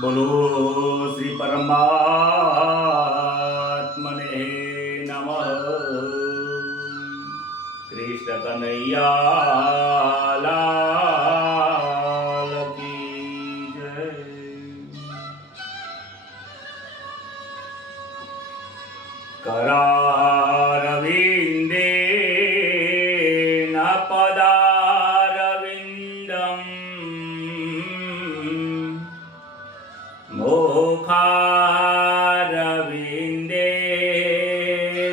બોલો શ્રી પરમાત્મને નમઃ. કૃષ્ણ કનૈયા લાલ કી જય. કરારવિંદે ન પદારવિંદમ મોખારવિંદે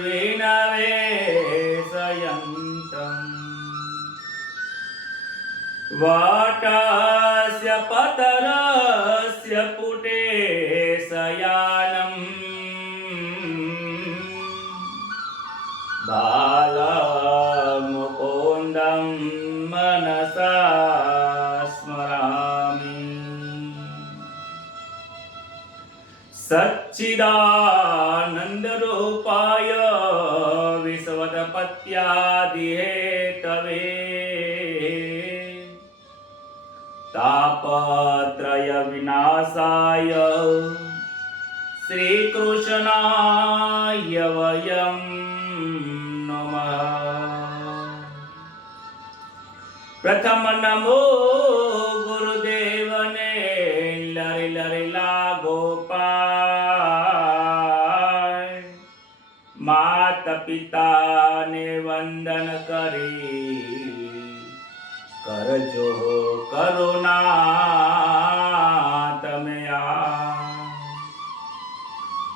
વિનવેશયન્તં વટસ્ય પતરસ્ય પુટે શયાનં બાલમુકુંદં મનસા સ્મરામિ. સચ્ચિદાનંદ રૂપાય વિશ્વોત્પત્યાદિહેતવે તાપત્રય વિનાશાય શ્રી કૃષ્ણાય વયં નમઃ. પ્રથમ નમો ગુરુદેવને લરે લરે લાગો પાય. માત પિતાને વંદન કરી કરજો કરુણા તમે આ.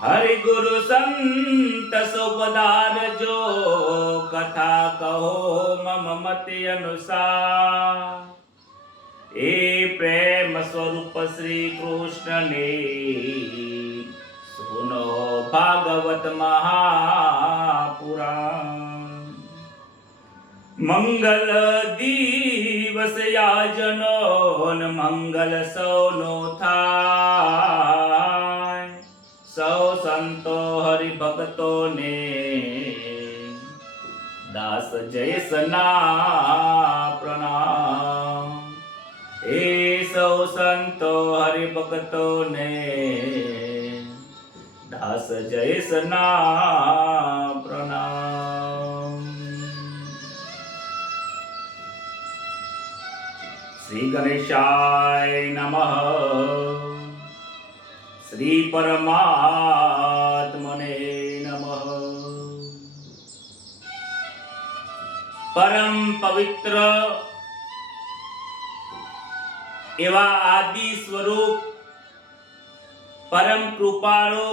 હરિ ગુરુ સંત સુપધારજો કથા કહો મમ મતિ અનુસાર. એ પ્રેમ સ્વરૂપ શ્રી કૃષ્ણને સુનો ભાગવત મહાપુરાણ. મંગલ દિવસ યાજનો મંગલ સૌનો થાય. સૌ સંતો હરિભક્તોને દાસ જયસના પ્રણામ. એ સૌ સંતો હરિભક્તોને દાસ જયસના પ્રણામ. શ્રી ગણેશાય નમઃ. શ્રી પરમાત્મને નમઃ. પરમ પવિત્ર એવા આદિ સ્વરૂપ પરમ કૃપાળુ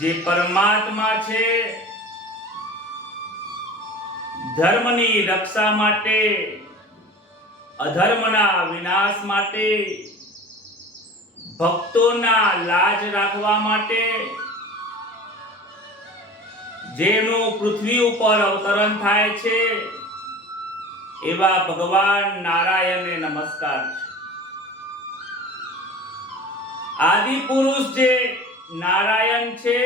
જે પરમાત્મા છે, ધર્મની રક્ષા માટે, અધર્મના વિનાશ માટે, ભક્તોના લાજ રાખવા માટે જેનું પૃથ્વી ઉપર અવતરણ થાય છે એવા ભગવાન નારાયણને નમસ્કાર છે. આદિ પુરુષ જે નારાયણ છે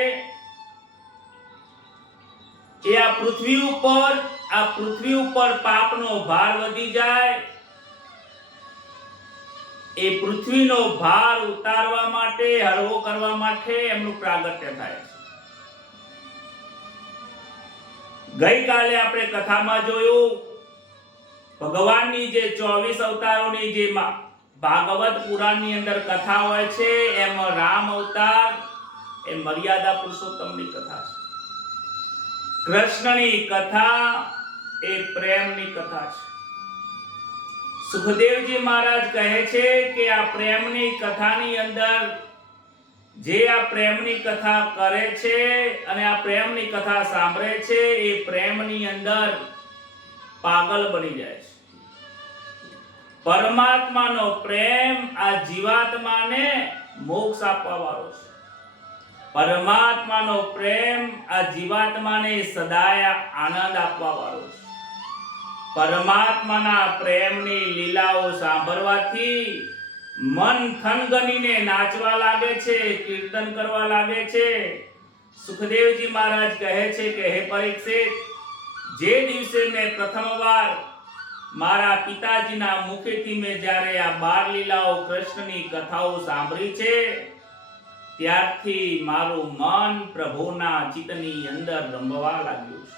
એ આ પૃથ્વી ઉપર પાપનો ભાર વધી જાય, એ પૃથ્વીનો ભાર ઉતારવા માટે, હળવો કરવા માટે એમનું પ્રાગટ્ય થાય છે. ગઈકાલે આપણે કથામાં જોયું ભગવાનની જે 24 અવતારોની જે ભાગવત પુરાણની અંદર કથા હોય છે એમાં રામ અવતાર એ મર્યાદા પુરુષોત્તમની કથા છે. કૃષ્ણની કથા એ પ્રેમની કથા છે. સુખદેવજી મહારાજ કહે છે કે આ પ્રેમની કથાની અંદર જે આ પ્રેમની કથા કરે છે અને આ પ્રેમની કથા સાંભળે છે એ પ્રેમની અંદર પાગલ બની જાય છે. પરમાત્માનો પ્રેમ આ જીવાત્માને મોક્ષ આપવા વાળો છે. પરમાત્માનો પ્રેમ આ જીવાત્માને સદાય આનંદ આપવા વાળો છે. પરમાત્માના પ્રેમની લીલાઓ સાંભળવાથી મન થનગનીને નાચવા લાગે છે, કીર્તન કરવા લાગે છે. સુખદેવજી મહારાજ કહે છે કે હે પરીક્ષિત, જે દિવસે મેં પ્રથમવાર મારા પિતાજીના મુખેથી મેં જ્યારે આ 12 લીલાઓ કૃષ્ણની કથાઓ સાંભળી છે ત્યારથી મારું મન પ્રભુના ચિત્તની અંદર રમવા લાગ્યું છે.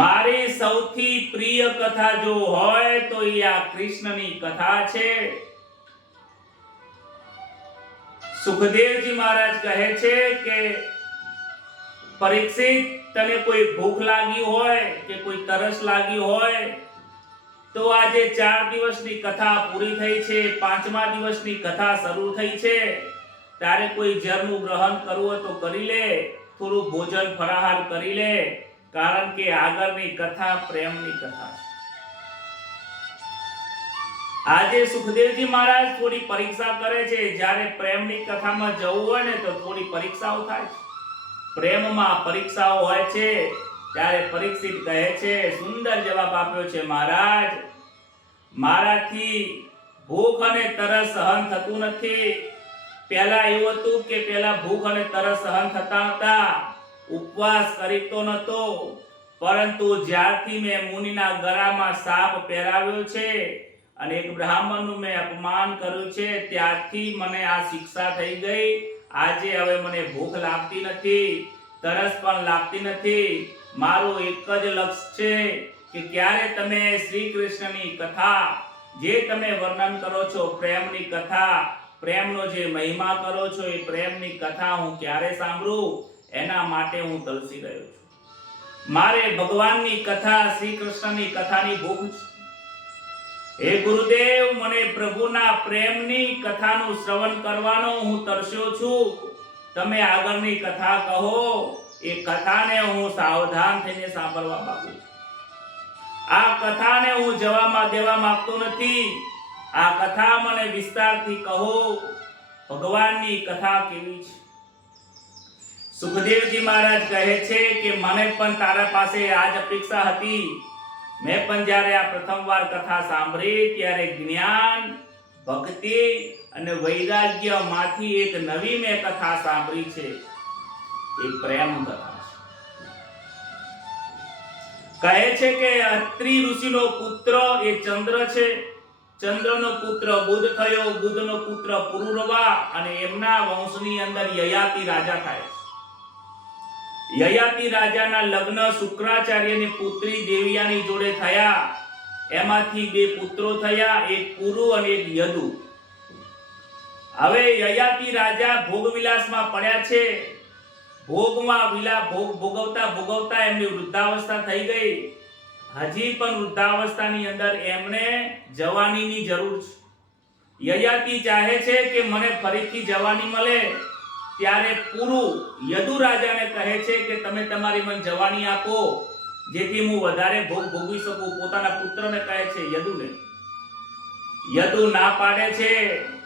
મારી સૌથી પ્રિય કથા જો હોય તો એ આ કૃષ્ણની કથા છે. સુખદેવજી મહારાજ કહે છે કે પરીક્ષિત, તને કોઈ ભૂખ લાગી હોય કે કોઈ તરસ લાગી હોય તો આજે 4 દિવસની કથા પૂરી થઈ છે, 5મા દિવસની કથા શરૂ થઈ છે, તારે કોઈ જળનું ગ્રહણ કરવું હોય તો કરી લે, થોડું ભોજન ફરાહાર કરી લે, કારણ કે આગળની કથા પ્રેમની કથા છે. આજે સુખદેવજી મહારાજ થોડી પરીક્ષા કરે છે. જ્યારે પ્રેમની કથામાં જવું હોય ને તો થોડી પરીક્ષાઓ થાય છે. પ્રેમમાં પરીક્ષાઓ હોય છે. ત્યારે પરીક્ષિત કહે છે, સુંદર જવાબ આપ્યો છે, મહારાજ મારાથી ભૂખ અને તરસ સહન થતું નથી. પહેલા એવું હતું કે પહેલા ભૂખ અને તરસ સહન થતા હતા, ઉપવાસ કરતો નતો, પરંતુ જ્યારથી મેં મુનિના ગળામાં સાપ પહેરાવ્યો છે અને એક બ્રાહ્મણનું મેં અપમાન કર્યું છે ત્યારથી મને આ શિક્ષા થઈ ગઈ. આજે હવે મને ભૂખ લાગતી નથી, તરસ પણ લાગતી નથી. મારું એક જ લક્ષ્ય છે કે ક્યારે તમે શ્રી કૃષ્ણની કથા જે તમે વર્ણન કરો છો, પ્રેમની કથા, પ્રેમનો જે મહિમા કરો છો, એ પ્રેમની કથા હું ક્યારે સાંભળું, એના માટે હું તલસી રહ્યો છું. મારે ભગવાનની કથા, શ્રી કૃષ્ણની કથાની ભૂખ છે. હે ગુરુદેવ, મને પ્રભુના પ્રેમની કથાનું શ્રવણ કરવાનો હું તરસ્યો છું. તમે આગળની કથા કહો, એ કથાને હું સાવધાન થઈને સાંભળવા માંગુ છું. આ કથાને હું જવામાં દેવા માંગતો નથી. આ કથા મને વિસ્તારથી કહો, ભગવાનની કથા કેવી છે. સુખદેવજી મહારાજ કહે છે કે મને પણ તારા પાસે આ જ અપેક્ષા હતી. મેં પણ જ્યારે આ પ્રથમવાર કથા સાંભળી ત્યારે જ્ઞાન, ભક્તિ અને વૈરાગ્યમાંથી એક નવી મેં કથા સાંભળી છે. એ પ્રેમ કથા છે. કહે છે કે અત્રિ ઋષિનો પુત્ર એ ચંદ્ર છે. ચંદ્રનો પુત્ર બુધ થયો, બુધનો પુત્ર પુરુરવા, અને એમના વંશની અંદર યયાતિ રાજા થાય છે. યયાતિ રાજાના લગ્ન શુક્રાચાર્યની પુત્રી દેવયાની જોડે થયા. એમાંથી 2 પુત્રો થયા, એક પુરુ અને એક યદુ. હવે યયાતિ રાજા ભોગવિલાસમાં પડ્યા છે. ભોગ ભોગવતા એમની વૃદ્ધાવસ્થા થઈ ગઈ. હજી પણ વૃદ્ધાવસ્થાની અંદર એમને જવાનીની જરૂર છે. યયાતિ ચાહે છે કે મને ફરીથી જવાની મળે. ત્યારે પુરુ યદુ રાજાને કહે છે કે તમે તમારી મને જવાની આપો, જેથી હું વધારે ભોગ ભોગવી શકું. પોતાના પુત્રને કહે છે, યદુને. યદુ ના પાડે છે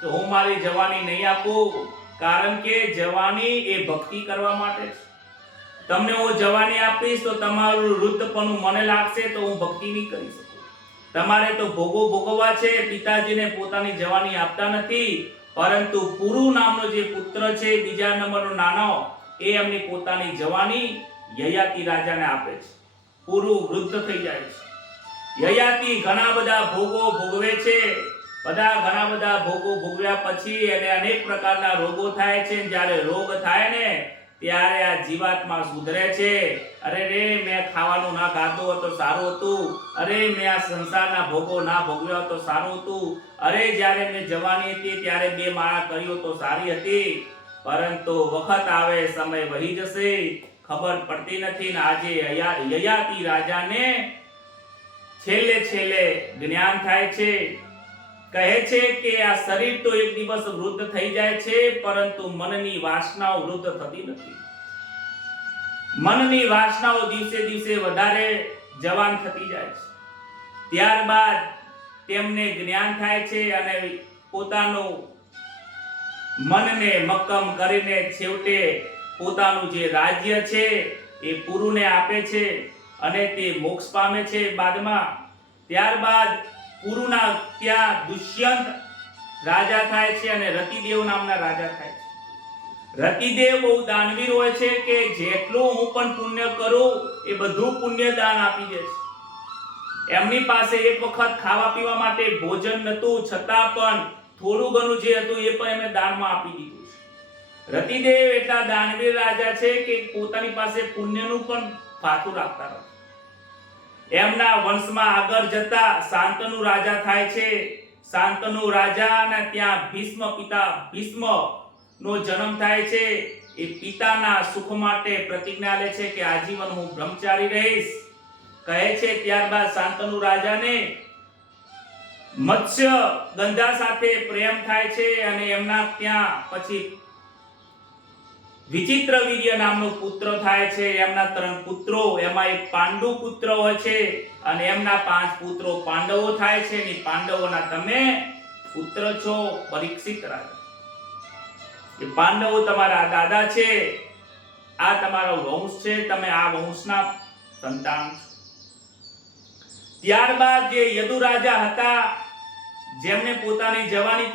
કે હું મારી જવાની નહીં આપું, કારણ કે જવાની એ ભક્તિ કરવા માટે છે. તમને હું જવાની આપીશ તો તમારું વૃદ્ધપણું મને લાગશે તો હું ભક્તિ નહીં કરી શકું. તમારે તો ભોગો ભોગવવા છે. પિતાજીને પોતાની જવાની આપતા નથી, પરંતુ પુરુ નામનો જે પુત્ર છે, બીજા નંબરનો નાનો, એ એમની પોતાની જવાની યયાતિ રાજાને આપે છે. પુરુ વૃદ્ધ થઈ જાય છે. યયાતિ ઘણા બધા ભોગો ભોગવે છે. ઘણા બધા ભોગો ભોગવ્યા પછી એને અનેક પ્રકારના રોગો થાય છે. જ્યારે રોગ થાય ને ત્યારે આ જીવાત્મા સુધરે છે. અરે રે, મેં ખાવાનું ના ખાધું હોત તો સારું હતું. અરે, મેં આ સંસારના ભોગો ના ભોગવ્યા તો સારું હતું. અરે, જ્યારે મેં જવાની હતી ત્યારે 2 માળા કર્યો તો સારી હતી. પરંતુ વખત આવે, સમય વહી જશે, ખબર પડતી નથી. ને આજે યયાતિ રાજાને છેલ્લે જ્ઞાન થાય છે. કહે છે કે આ શરીર તો એક દિવસ વૃદ્ધ થઈ જાય છે, પરંતુ મનની વાસનાઓ વૃદ્ધ થતી નથી. મનની વાસનાઓ દિવસે દિવસે વધારે જવાન થતી જાય છે. ત્યારબાદ તેમને જ્ઞાન થાય છે અને પોતાનું મનને મક્કમ કરીને છેવટે પોતાનું જે રાજ્ય છે એ પુરુને આપે છે અને તે મોક્ષ પામે છે બાદમાં. ત્યારબાદ પુરુના ત્યાં દુષ્યંત રાજા થાય છે અને રતિદેવ નામના રાજા થાય છે. રતિદેવ બહુ દાનવીર હોય છે કે જેટલું હું પણ પુણ્ય કરું એ બધું પુણ્ય દાન આપી દે છે. એમની પાસે એક વખત ખાવા પીવા માટે ભોજન નતું, છતાં પણ થોડું ઘણું જે હતું એ પણ એમને દાનમાં આપી દીધું છે. રતિદેવ એટલા દાનવીર રાજા છે કે પોતાની પાસે પુણ્યનું પણ પાથું રાખતા નથી. એમના વંશમાં આગળ જતા શાંતનુ રાજા થાય છે. શાંતનુ રાજાના ત્યાં ભીષ્મ નો જન્મ થાય છે. એ પિતાના સુખ માટે પ્રતિજ્ઞા લે છે કે આજીવન હું બ્રહ્મચારી રહીશ, કહે છે. ત્યારબાદ શાંતનુ રાજાને મત્સ્ય ગંધા સાથે પ્રેમ થાય છે અને એમના ત્યાં પછી વિચિત્રવીર્ય નામનો પુત્ર થાય છે. એમના 3 પુત્રો, એમાં એક પાંડુ પુત્ર હોય છે અને એમના 5 પુત્રો પાંડવો થાય છે. અને પાંડવોના તમે પુત્ર છો પરીક્ષિત રાજા. એ પાંડવો તમારા દાદા છે, આ તમારો વંશ છે, તમે આ વંશના સંતાન છો. ત્યારબાદ જે યદુ રાજા હતા, જેમને પોતાની જવાની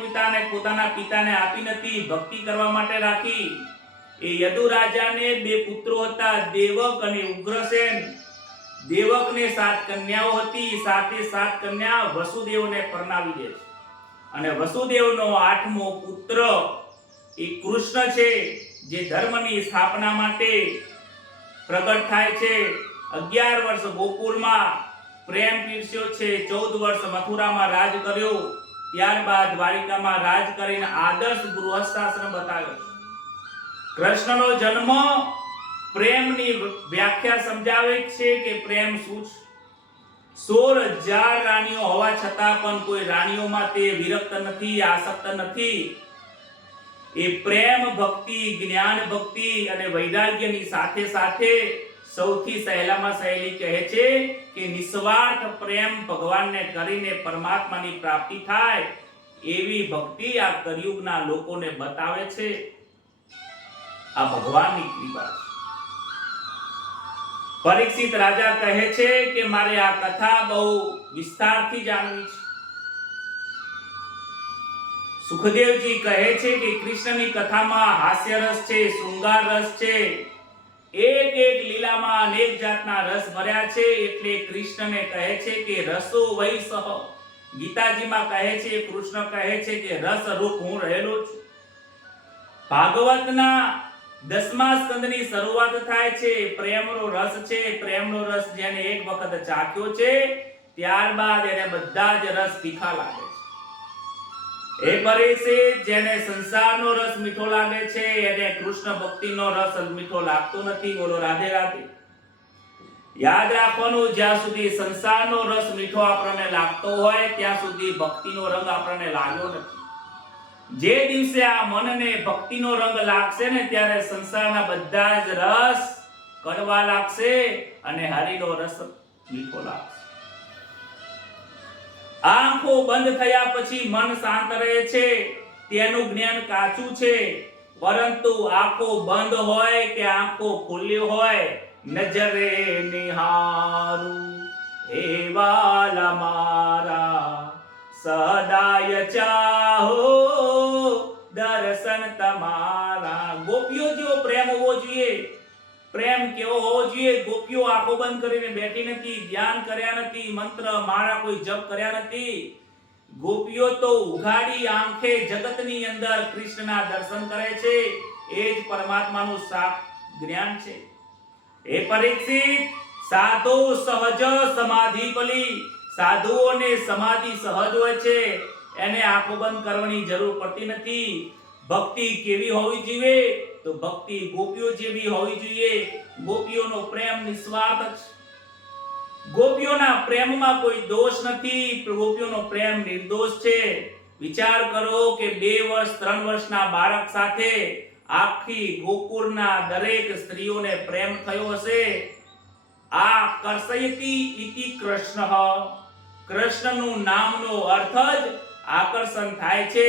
પોતાના પિતાને આપી નથી, ભક્તિ કરવા માટે રાખી, એ યદુ રાજાને 2 પુત્રો હતા, દેવક અને ઉગ્રસેન. દેવકને 7 કન્યાઓ હતી, 7 કન્યા વસુદેવને પરણાવી દે છે. અને વસુદેવનો 8મો પુત્ર એ કૃષ્ણ છે, જે ધર્મની સ્થાપના માટે પ્રગટ થાય છે. 11 વર્ષ ગોકુળમાં પ્રેમ પીરસ્યો છે, 14 વર્ષ મથુરામાં રાજ કર્યો, ત્યારબાદ દ્વારિકામાં રાજ કરીને આદર્શ ગૃહસ્થાશ્રમ બતાવ્યો છે. કૃષ્ણનો જન્મ પ્રેમની વ્યાખ્યા સમજાવે છે કે પ્રેમ શું છે. 16,000 રાણીઓ હોવા છતાં પણ કોઈ રાણીઓમાં તે વિરક્ત નથી, આસક્ત નથી. એ પ્રેમ ભક્તિ, જ્ઞાન ભક્તિ અને વૈરાગ્યની સાથે સાથે સૌથી સહેલામાં સહેલી કહે છે કે નિસ્વાર્થ પ્રેમ ભગવાનને કરીને પરમાત્માની પ્રાપ્તિ થાય એવી ભક્તિ આ કળિયુગના લોકોને બતાવે છે. આ ભગવાનની કૃપા છે. પરીક્ષિત રાજા કહે છે કે મારે આ કથા બહુ વિસ્તારથી જાણવી છે. સુખદેવજી કહે છે કે કૃષ્ણની કથામાં હાસ્ય રસ છે, શૃંગાર રસ છે, એક લીલામાં અનેક જાતના રસ ભર્યા છે. એટલે કૃષ્ણને કહે છે કે રસો વૈ સહ. ગીતાજીમાં કહે છે, કૃષ્ણ કહે છે કે રસ રૂપ હું રહેલો છું. ભાગવતના 10મા સ્કંદની શરૂઆત થાય છે. પ્રેમનો રસ છે. પ્રેમનો રસ જેને એક વખત ચાખ્યો છે, ત્યારબાદ એને બધા જ રસ તીખા લાગે છે. એ પરીક્ષિત, જેને સંસારનો રસ મીઠો લાગે છે એને કૃષ્ણ ભક્તિનો રસ મીઠો લાગતો નથી. બોલો રાધે રાધે. યાદ રાખવાનું, જ્યાં સુધી સંસારનો રસ મીઠો આપણને લાગતો હોય ત્યાં સુધી ભક્તિનો રંગ આપણને લાગ્યો નથી. જે દિવસે આ મનને ભક્તિનો રંગ લાગશે ને ત્યારે સંસારના બધા જ રસ કડવા લાગશે અને હરિનો રસ મીઠો લાગશે. આંખો બંધ થયા પછી મન શાંત રહે છે, તેનું જ્ઞાન કાચું છે. પરંતુ આંખો બંધ હોય કે આંખો ખુલ્લી હોય, નજરે નિહારું હે વાલા મારા, સદાય ચાહો દર્શન તમારા. ગોપીઓ જેવો પ્રેમ હોવો જોઈએ. પ્રેમ કેવો હોવો જોઈએ? ગોપીઓ આંખો બંધ કરીને બેઠી નથી, ધ્યાન કર્યા નથી, મંત્ર માળા કોઈ જપ કર્યા નથી. ગોપીઓ તો ઉઘાડી આંખે જગતની અંદર કૃષ્ણના દર્શન કરે છે. એ જ પરમાત્માનું સાક્ષ જ્ઞાન છે. એ પરીક્ષિત, સાધુ સહજ સમાધિ પલી. સાધુઓને સમાધિ સહજ હોય છે, એને આંખો બંધ કરવાની જરૂર પડતી નથી. ભક્તિ કેવી હોવી જોઈએ? તો ભક્તિ ગોપીઓ જેવી હોવી જોઈએ. ગોપીઓનો પ્રેમ નિસ્વાર્થ છે. ગોપીઓના પ્રેમમાં કોઈ દોષ નથી. ગોપીઓનો પ્રેમ નિર્દોષ છે. વિચાર કરો કે 2 વર્ષ 3 વર્ષના બાળક સાથે આખી ગોકુળના દરેક સ્ત્રીઓને પ્રેમ થયો હશે. આ કર્ષયતિ ઇતિ કૃષ્ણ. કૃષ્ણનું નામનો અર્થ જ આકર્ષણ થાય છે.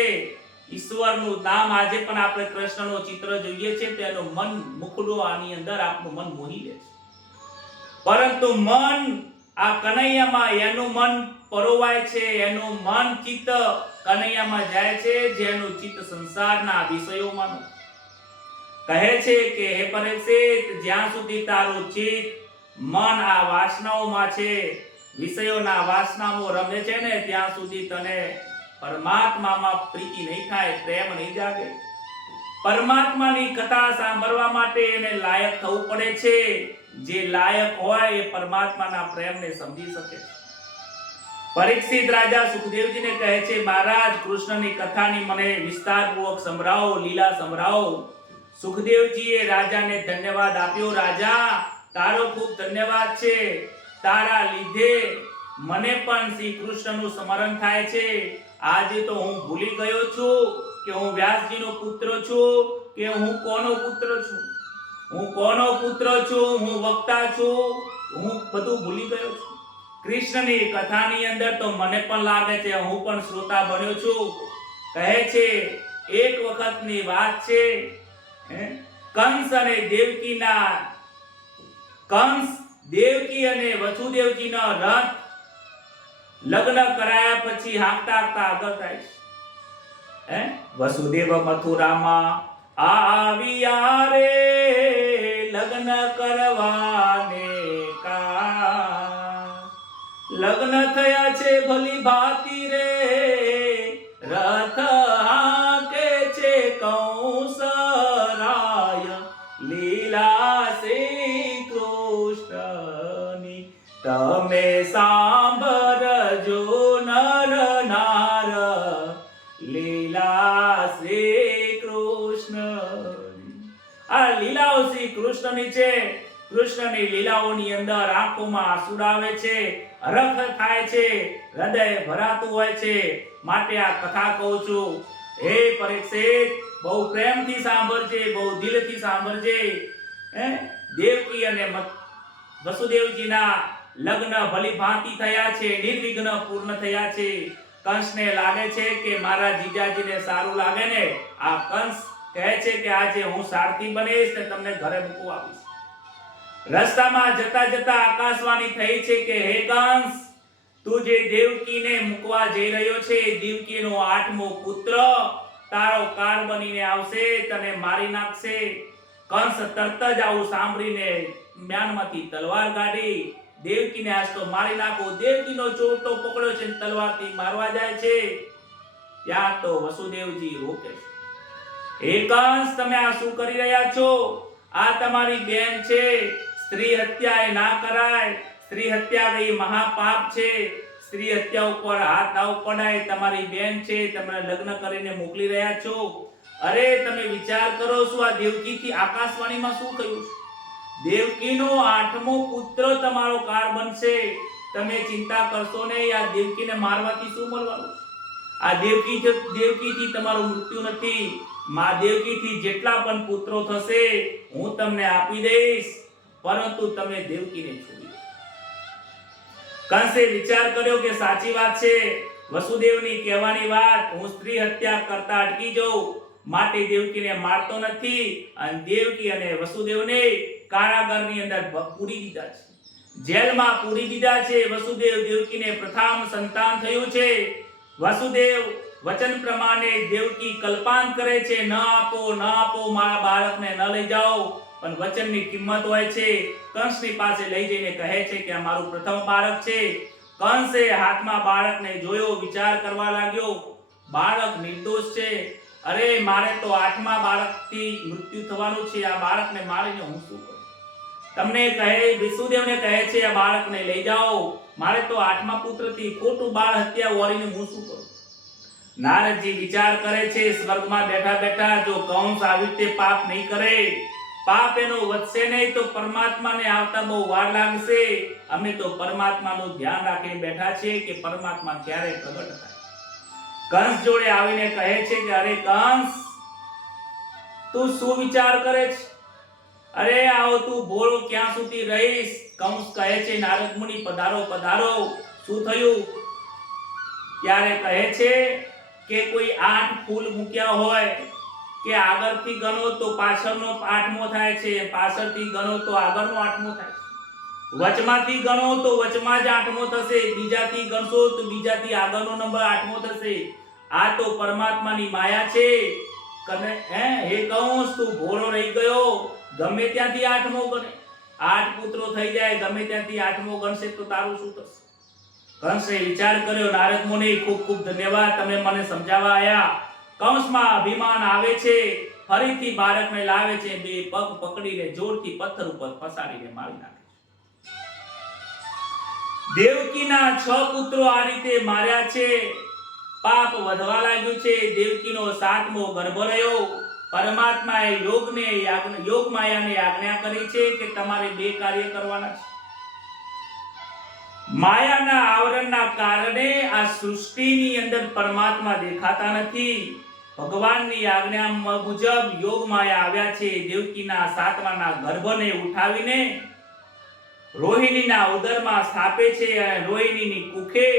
ઈશ્વરનું નામ, આજે પણ આપણે કૃષ્ણનો ચિત્ર જોઈએ છે તેનું મન મુખડું આની અંદર આપણું મન મોહી લે છે. પરંતુ મન આ કનૈયામાં, એનું મન પરોવાય છે, એનું મન ચિત્ત કનૈયામાં જાય છે, જેનું ચિત્ત સંસારના વિષયોમાં કહે છે કે હે પરીક્ષિત, જ્યાં સુધી તારું ચિત્ત મન આ વાસનાઓમાં છે, વિષયોના વાસનામાં રમે છે ને ત્યાં સુધી તને પરમાત્મામાં પ્રીતિ નહીં થાય, પ્રેમ નહીં જાગે. પરમાત્માની કથા સાંભળવા માટે એને લાયક થવું પડે છે. જે લાયક હોય એ પરમાત્માના પ્રેમને સમજી શકે. પરીક્ષિત રાજા સુખદેવજીને કહે છે, મહારાજ કૃષ્ણની કથાની મને વિસ્તારપૂર્વક સંભળાવો, લીલા સંભળાવો. સુખદેવજીએ રાજાને ધન્યવાદ આપ્યો. રાજા, તારો ખૂબ ધન્યવાદ છે. તારા લીધે મને પણ શ્રી કૃષ્ણનું સ્મરણ થાય છે. આજે તો હું ભૂલી ગયો છું કે હું વ્યાસજીનો પુત્ર છું કે હું કોનો પુત્ર છું. હું કોનો પુત્ર છું, હું વક્તા છું, હું બધું ભૂલી ગયો છું. કૃષ્ણની કથાની અંદર તો મને પણ લાગે છે હું પણ શ્રોતા બન્યો છું. કહે છે એક વખતની વાત છે, કંસ દેવકી અને વસુદેવજીનો રથ લગ્ન કરાયા પછી હાંકતા હાંકતા આગળ થાય છે. વસુદેવ મથુરામાં આવ્યા રે લગ્ન કરવાને લગ્ન થયા છે ભલી ભાતી રે, રથ હાંકે છે કંસરાય, લીલા શ્રી કૃષ્ણની તમે સાંભળજો નર નાર, લીલા શ્રી કૃષ્ણ. આ લીલાઓ શ્રી કૃષ્ણની છે. કૃષ્ણની લીલાઓની અંદર આંખોમાં આંસુ આવે છે, હરખ થાય છે, હૃદય ભરાતું હોય છે. માટે આ કથા કહું છું. હે પરીક્ષિત, બહુ પ્રેમથી સાંભળજે, બહુ દિલથી સાંભળજે. દેવકી અને વસુદેવજીના લગ્ન ભલી ભાંતિ થયા છે, નિર્વિઘ્ન પૂર્ણ થયા છે. કંસને લાગે છે કે મારા જીજાજીને સારું લાગે ને, આ કંસ કહે છે કે આજે હું સારથી બનીશ ને તમને ઘરે મૂકવા આવીશ. રસ્તામાં જતા જતા આકાશવાણી થઈ છે કે હે કંસ, તું જે દેવકીને મૂકવા જઈ રહ્યો છે, દેવકીનો 8મો પુત્ર તારો કાર બનીને આવશે, તને મારી નાખશે. કંસ તરત જ આવું સાંભળીને મ્યાનમાંથી તલવાર કાઢી દેવકીને આજ તો મારી નાખો. દેવકીનો ચોટો પકડ્યો છે, તલવારથી મારવા જાય છે. ત્યાં તો વસુદેવજી રોકે છે. હે કંસ, તમે આ શું કરી રહ્યા છો? આ તમારી બેન છે. સ્ત્રી હત્યા એ ના કરાય. સ્ત્રી હત્યા એ મહાપાપ છે. સ્ત્રી હત્યા ઉપર હાથ ના ઉપાડાય. તમારી બેન છે, તમે લગ્ન કરીને મોકલી રહ્યા છો. અરે તમે વિચાર કરો, શું આ દેવકીથી આકાશવાણીમાં શું કહ્યું છે? દેવકીનો 8મો પુત્ર તમારો કાર બનશે. તમે ચિંતા કરશો નહીં. આ દેવકીને મારવાથી શું મળવાનું? આ દેવકીથી તમારું મૃત્યુ નથી. માં દેવકીથી જેટલા પણ પુત્રો થશે હું તમને આપી દઈશ, પરંતુ તમે દેવકીને છોડી. કંસે વિચાર કર્યો કે સાચી વાત છે, વસુદેવની કહેવાની વાત, હું સ્ત્રી હત્યા કરતા અટકી જાઉં, માટે દેવકીને મારતો નથી. અને દેવકી અને વસુદેવને કારાગારની અંદર પૂરી દીધા છે, જેલમાં પૂરી દીધા છે. વસુદેવ દેવકીને પ્રથમ સંતાન થયું છે. વસુદેવ વચન પ્રમાણે દેવકી કલ્પાન કરે છે, ન આપો મારા બાળકને ન લઈ જાઓ. પણ વચનની કિંમત હોય છે. કંસની પાસે લઈ જઈને કહે છે કે આ મારું પ્રથમ બાળક છે. કંસે હાથમાં બાળકને જોયો, વિચાર કરવા લાગ્યો, બાળક નિર્દોષ છે. અરે મારે તો 8મા બાળકથી મૃત્યુ થવાનું છે. આ બાળકને મારીને હું શું કરું? તમને કહે, વિસુદેવને કહે છે આ બાળકને લઈ જાઓ. મારે તો 8મા પુત્રથી ખોટું બાળ હત્યા વળીને હું શું કરું? નારદજી વિચાર કરે છે, સ્વર્ગમાં બેઠા બેઠા જો કંસ આવી રીતે પાપ નહીં કરે, પાપ એનો વધશે નહીં તો પરમાત્માને આવતા બહુ વાર લાગશે. અમે તો પરમાત્માનું ધ્યાન રાખીને બેઠા છીએ કે પરમાત્મા ક્યારે પ્રગટ થાય. કંસ જોડે આવીને કહે છે કે અરે કંસ, તું શું વિચાર કરે છે? અરે આવો તું ભોળો ક્યાં સુધી રહીશ? કંસ કહે છે નારદ મુનિ પધારો પધારો, શું થયું? ત્યારે કહે છે કે કોઈ 8 ફૂલ મૂક્યા હોય કે આગળથી ગણો તો પાછળનો 8મો થાય છે, પાછળથી ગણો તો આગળનો 8મો થાય છે, વચમાંથી ગણો તો વચમાં જ 8મો થશે, બીજાથી ગણશો તો બીજાથી આગળનો નંબર 8મો થશે. આ તો પરમાત્માની માયા છે. હે કંસ, તું ભોળો રહી ગયો, ગમે ત્યાંથી 8મો ગણે, 8 પુત્રો થઈ જાય, ગમે ત્યાંથી 8મો ગણશે તો તારું શું થશે? કંસે વિચાર કર્યો, નારદ મુનિ ખૂબ ખૂબ ધન્યવાદ, તમે મને સમજાવવા આયા. કંસમાં અભિમાન આવે છે, ફરીથી બાળકને લાવે છે, બે પગ પકડીને જોરથી પથ્થર ઉપર ફસાડીને મારી નાખે. દેવકીના 6 પુત્રો આ રીતે માર્યા છે. પાપ વધવા લાગ્યું છે. દેવકીનો 7મો ગર્ભ રહ્યો. પરમાત્માએ યોગ માયાને આજ્ઞા કરી છે કે તમારે 2 કાર્ય કરવાના છે. માયાના આવરણના કારણે આ સૃષ્ટિની અંદર પરમાત્મા દેખાતા નથી. ભગવાનની આજ્ઞા મુજબ યોગ માયા આવ્યા છે. દેવકીના 7માના ગર્ભને ઉઠાવીને રોહિણીના ઉદરમાં સ્થાપે છે અને રોહિણીની કુખે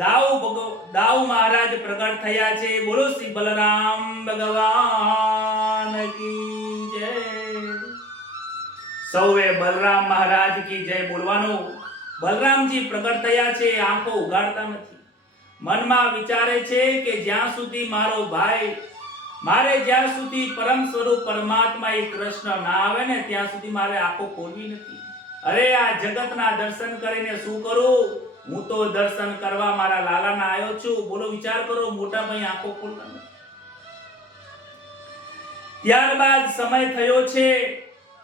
દાઉ મહારાજ પ્રગટ થયા છે. બોલો શ્રી બલરામ ભગવાન કી જય. સૌએ બલરામ મહારાજ કી જય બોલવાનું. બલરામજી પ્રગટ થયા છે, આંખો ઉગાડતા નથી. મનમાં વિચારે છે કે જ્યાં સુધી મારો ભાઈ જ્યાં સુધી પરમ સ્વરૂપ પરમાત્મા કૃષ્ણ ના આવે ને ત્યાં સુધી મારે આંખો ખોલવી નથી. અરે આ જગતના દર્શન કરીને શું કરું? હું તો દર્શન કરવા મારા લાલાના આવ્યો છું. બોલો વિચાર કરો, મોટા ભાઈ આંખો ખોલતા નથી. ત્યારબાદ સમય થયો છે.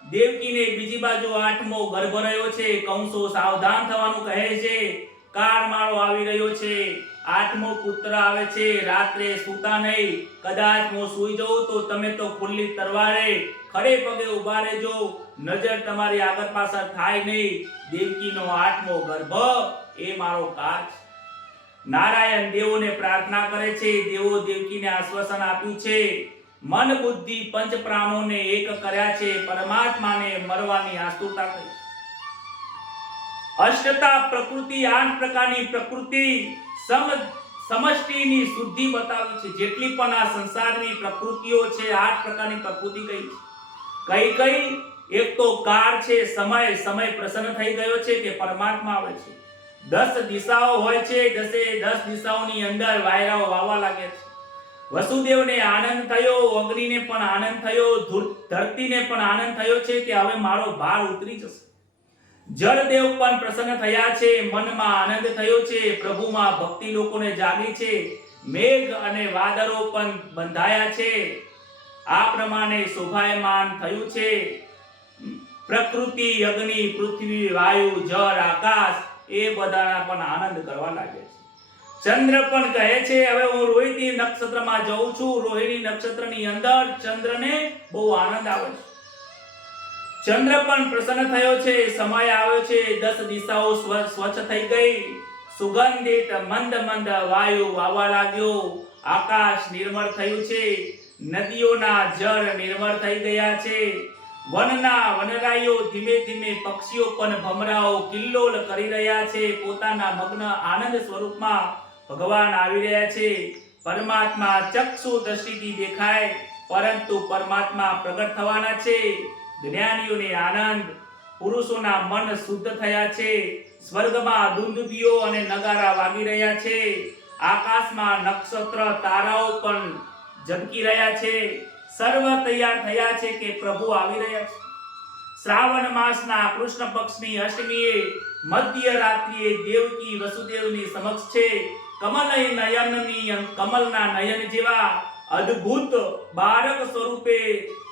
દેવકીને બીજી બાજુ 8મો ગર્ભ રહ્યો છે. કંસો સાવધાન થવાનું કહે છે. કાળમાળો આવી રહ્યો છે. 8મો પુત્ર આવે છે. રાત્રે સૂતા નહીં. કદાચ હું સૂઈ જાઉં તો તમે તો ખુલ્લી તરવારે ખડે પગે ઊભા રહેજો. નજર તમારી આગળ પાછળ થાય નહીં. દેવકીનો 8મો ગર્ભ એ મારો કાળ છે. નારાયણ દેવોને પ્રાર્થના કરે છે. દેવો દેવકીને આશ્વાસન આપ્યું છે. મન બુદ્ધિ પંચ પ્રાણોને એક કર્યા છે. પરમાત્માને મરવાની આતુરતા કરી. અષ્ટતા પ્રકૃતિ 8 પ્રકારની પ્રકૃતિ સમષ્ટિની શુદ્ધિ બતાવી છે. જેટલી પણ આ સંસારની પ્રકૃતિઓ છે 8 પ્રકારની પ્રકૃતિ કઈ છે. કઈ એક તો કાળ છે, સમય પ્રસન્ન થઈ ગયો છે કે પરમાત્મા આવે છે. 10 દિશાઓ હોય છે. 10 દિશાઓની અંદર વાયરાઓ વાવા લાગે છે. વસુદેવને આનંદ થયો, અગ્નિને પણ આનંદ થયો, ધરતીને પણ આનંદ થયો છે કે હવે મારો ભાર ઉતરી જશે. જળદેવ પણ પ્રસન્ન થયા છે. મનમાં આનંદ થયો છે. પ્રભુમાં ભક્તિ લોકોને જાગી છે. મેઘ અને વાદળો પણ બંધાયા છે. આ પ્રમાણે શોભાયમાન થયું છે. પ્રકૃતિ, અગ્નિ, પૃથ્વી, વાયુ, જળ, આકાશ એ બધાના પણ આનંદ કરવા લાગે છે. ચંદ્ર પણ કહે છે હવે હું રોહિણી નક્ષત્રમાં જઉં છું. રોહિણી નક્ષત્રની અંદર ચંદ્રને બહુ આનંદ આવે છે. ચંદ્ર પણ પ્રસન્ન થયો છે. સમય આવ્યો છે. 10 દિશાઓ સ્વચ્છ થઈ ગઈ. સુગંધિત મંદ વાયુ આવવા લાગ્યો. આકાશ નિર્મળ થયું છે. નદીઓના જળ નિર્મળ થઈ ગયા છે. વનના વનરાઈઓ ધીમે ધીમે પક્ષીઓ પણ ભમરાઓ કિલ્લોલ કરી રહ્યા છે. પોતાના મગ્ન આનંદ સ્વરૂપમાં ભગવાન આવી રહ્યા છે. પરમાત્મા ચક્ષુ દ્રષ્ટિથી દેખાય પરંતુ પરમાત્મા પ્રગટ થવાના છે. જ્ઞાનીઓને આનંદ, પુરુષોના મન શુદ્ધ થયા છે. સ્વર્ગમાં દુંદુભીઓ અને નગારા વાગી રહ્યા છે. આકાશમાં નક્ષત્ર તારાઓ પણ ઝબકી રહ્યા છે. સર્વ તૈયાર થયા છે કે પ્રભુ આવી રહ્યા છે. શ્રાવણ માસના કૃષ્ણ પક્ષની અષ્ટમીએ મધ્ય રાત્રિએ દેવકી વસુદેવની સમક્ષ છે. કમલના નયન જેવા અદ્ભુત બાળક સ્વરૂપે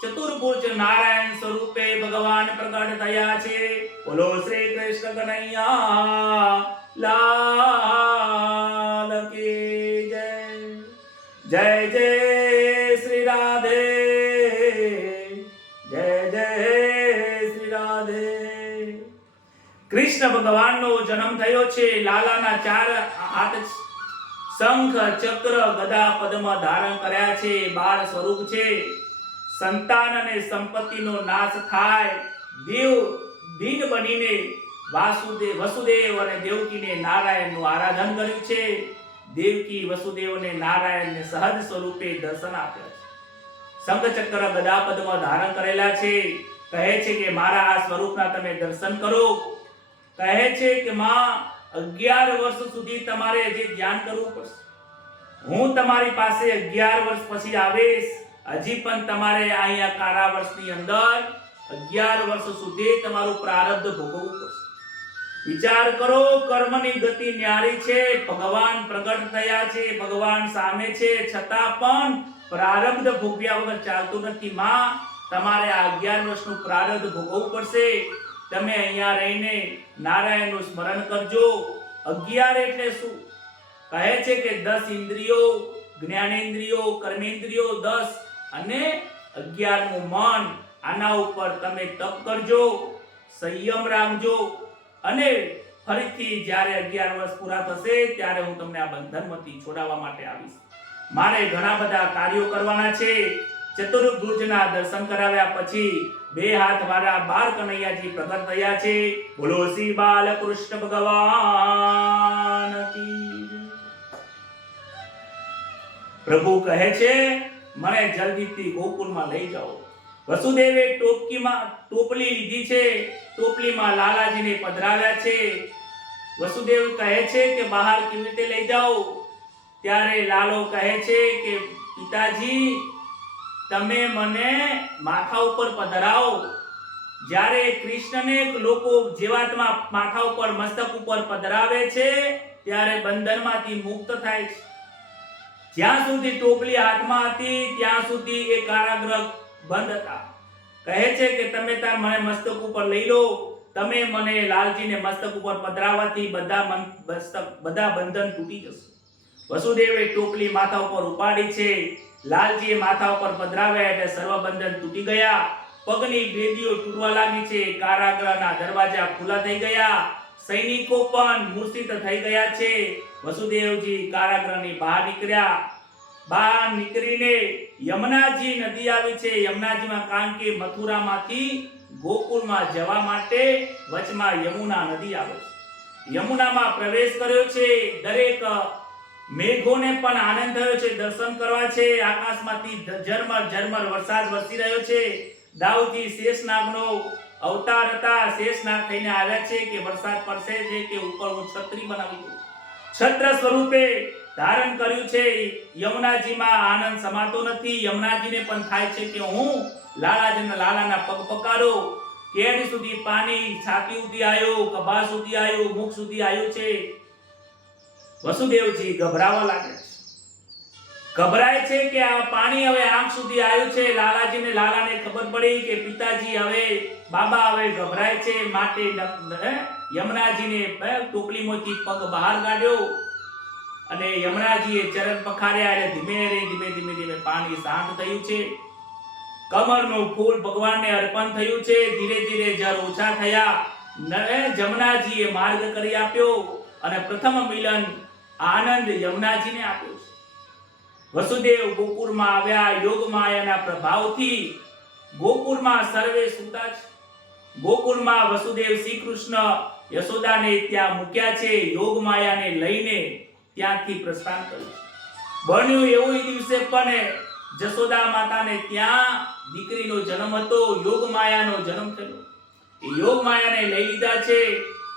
ચતુર્ભુજ નારાયણ સ્વરૂપે ભગવાન પ્રગટ થયા છે. બોલો શ્રી કૃષ્ણ કનૈયા લાલ કી જય. જય જય શ્રી રાધે. જય જય શ્રી રાધે. કૃષ્ણ ભગવાનનો જન્મ થયો છે. લાલાના 4 હાથ છે. શંખ, ચક્ર, ગદા પદ્મ ધારણ કર્યા છે. બાળ સ્વરૂપ છે. સંતાન અને સંપત્તિનો નાશ થાય. દીન બનીને વસુદેવ અને દેવકીને નારાયણનું આરાધન કર્યું છે. દેવકી વસુદેવને નારાયણને સહજ સ્વરૂપે દર્શન આપ્યા છે. શંખ, ચક્ર, ગદા પદ્મ ધારણ કરેલા છે. કહે છે કે મારા આ સ્વરૂપના તમે દર્શન કરો. કહે છે કે માં 11 વર્ષ સુધી તમારે જે ધ્યાન કરવું પડશે. હું તમારી પાસે 11 વર્ષ પછી આવીશ. હજી પણ તમારે અહીંયા કારાવાસની અંદર 11 વર્ષ સુધી તમારું પ્રારબ્ધ ભોગવવું પડશે. વિચાર કરો, કર્મની ગતિ ન્યારી છે, ભગવાન પ્રગટ થયા છે, ભગવાન સામે છે, છતાં પણ પ્રારબ્ધ ભોગવ્યા વગર ચાલતું નથી. માં, તમારે આ 11 વર્ષનું પ્રારબ્ધ ભોગવવું પડશે. તમે અહીંયા રહીને નારાયણનું સ્મરણ કરજો. 11 એટલે શું? કહે છે કે 10 ઇન્દ્રિયો, જ્ઞાનેન્દ્રિયો, કર્મેન્દ્રિયો 10 અને 11મું મન. આના ઉપર તમે તપ કરજો, સંયમ રાખજો અને ફરીથી જ્યારે 11 વર્ષ પૂરા થશે ત્યારે હું તમને આ બંધનમાંથી છોડાવવા માટે આવીશ. મારે ઘણા બધા કાર્યો કરવાના છે. ચતુર્ભુજના દર્શન કરાવ્યા પછી 2 હાથ વાળા બાળ કનૈયાજી પ્રગટ થયા છે. બોલો શ્રી બાલકૃષ્ણ ભગવાન કી જય. પ્રભુ કહે છે મને જલ્દીથી ગોકુળમાં લઈ જાઓ. વસુદેવે ટોપલી લીધી છે, ટોપલીમાં લાલાજીને પધરાવ્યા છે. વસુદેવ કહે છે કે બહાર કેવી રીતે લઈ જાઓ? ત્યારે લાલો કહે છે કે પિતાજી, તમે મને માથા ઉપર પધરાવો. જ્યારે કૃષ્ણને લોકો જીવાત્મા માથા ઉપર, મસ્તક ઉપર પધરાવે છે ત્યારે બંધનમાંથી મુક્ત થાય છે. જ્યાં સુધી ટોપલી હાથમાં હતી ત્યાં સુધી એ કારાગૃહ બંધ હતા. કહે છે કે તમે તાર મને મસ્તક ઉપર લઈ લો. તમે મને લાલજીને મસ્તક ઉપર પધરાવવાથી બધા બંધન તૂટી જશે. વસુદેવે ટોપલી માથા ઉપર ઉપાડી છે. લાલજીએ માથા ઉપર પધરાવ્યા એટલે સર્વ બંધન તૂટી ગયા. પગની બેદીઓ તૂટવા લાગી છે. કારાગૃહના દરવાજા ખુલ્લા થઈ ગયા. સૈનિકો પણ મૂર્છિત થઈ ગયા છે. વસુદેવજી કારાગૃહની બહાર નીકળ્યા. બહાર નીકળીને યમુનાજી નદી આવી છે. યમુનાજીમાં, કારણ કે મથુરામાંથી ગોકુળમાં જવા માટે વચમાં યમુના નદી આવે છે. યમુનામાં પ્રવેશ કર્યો છે. દરેક મેઘોને પણ આનંદ થયો છે, દર્શન કરવા છે. આકાશમાંથી ઝરમર ઝરમર વરસાદ વરસી રહ્યો છે. દાઉજી શેષનાગનો અવતાર હતા. શેષનાગ થઈને આવ્યા છે કે વરસાદ પડશે છે કે ઉપર હું છત્રી બનાવી દઉં. છત્ર સ્વરૂપે ધારણ કર્યું છે. યમુનાજીમાં આનંદ સમાતો નથી. યમુનાજીને પણ થાય છે કે હું લાલાના પગ પકારો. કેડ સુધી પાણી છાતી સુધી આવ્યો, કભા સુધી આવ્યો, મુખ સુધી આવ્યું છે. વસુદેવજી ગભરાવા લાગે છે. ગભરાય છે કે આ પાણી હવે આંખ સુધી આવ્યું છે. લાલાને ખબર પડી કે પિતાજી હવે, બાબા હવે ગભરાય છે. માટે યમુનાજીને ટોપલીમાંથી પગ બહાર કાઢ્યો અને યમુનાજીએ ચરણ પખાર્યા એટલે ધીમે ધીમે પાણી શાંત થયું છે. કમળનું ફૂલ ભગવાનને અર્પણ થયું છે. ધીરે ધીરે જળ ઓછા થયા. યમુનાજીએ માર્ગ કરી આપ્યો અને પ્રથમ મિલન આનંદ યમુનાજીને આપ્યો છે. વસુદેવ ગોકુળમાં આવ્યા. યોગ માયાના પ્રભાવથી ગોકુળમાં સર્વે સુતા છે. ગોકુળમાં વસુદેવ શ્રી કૃષ્ણ યશોદાને ત્યાં મૂક્યા છે. યોગ માયાને લઈને ત્યાંથી પ્રસ્થાન કર્યું. બન્યું એવું દિવસે પણ જશોદા માતાને ત્યાં દીકરીનો જન્મ હતો. યોગ માયાનો જન્મ થયો. એ યોગ માયાને લઈ લીધા છે.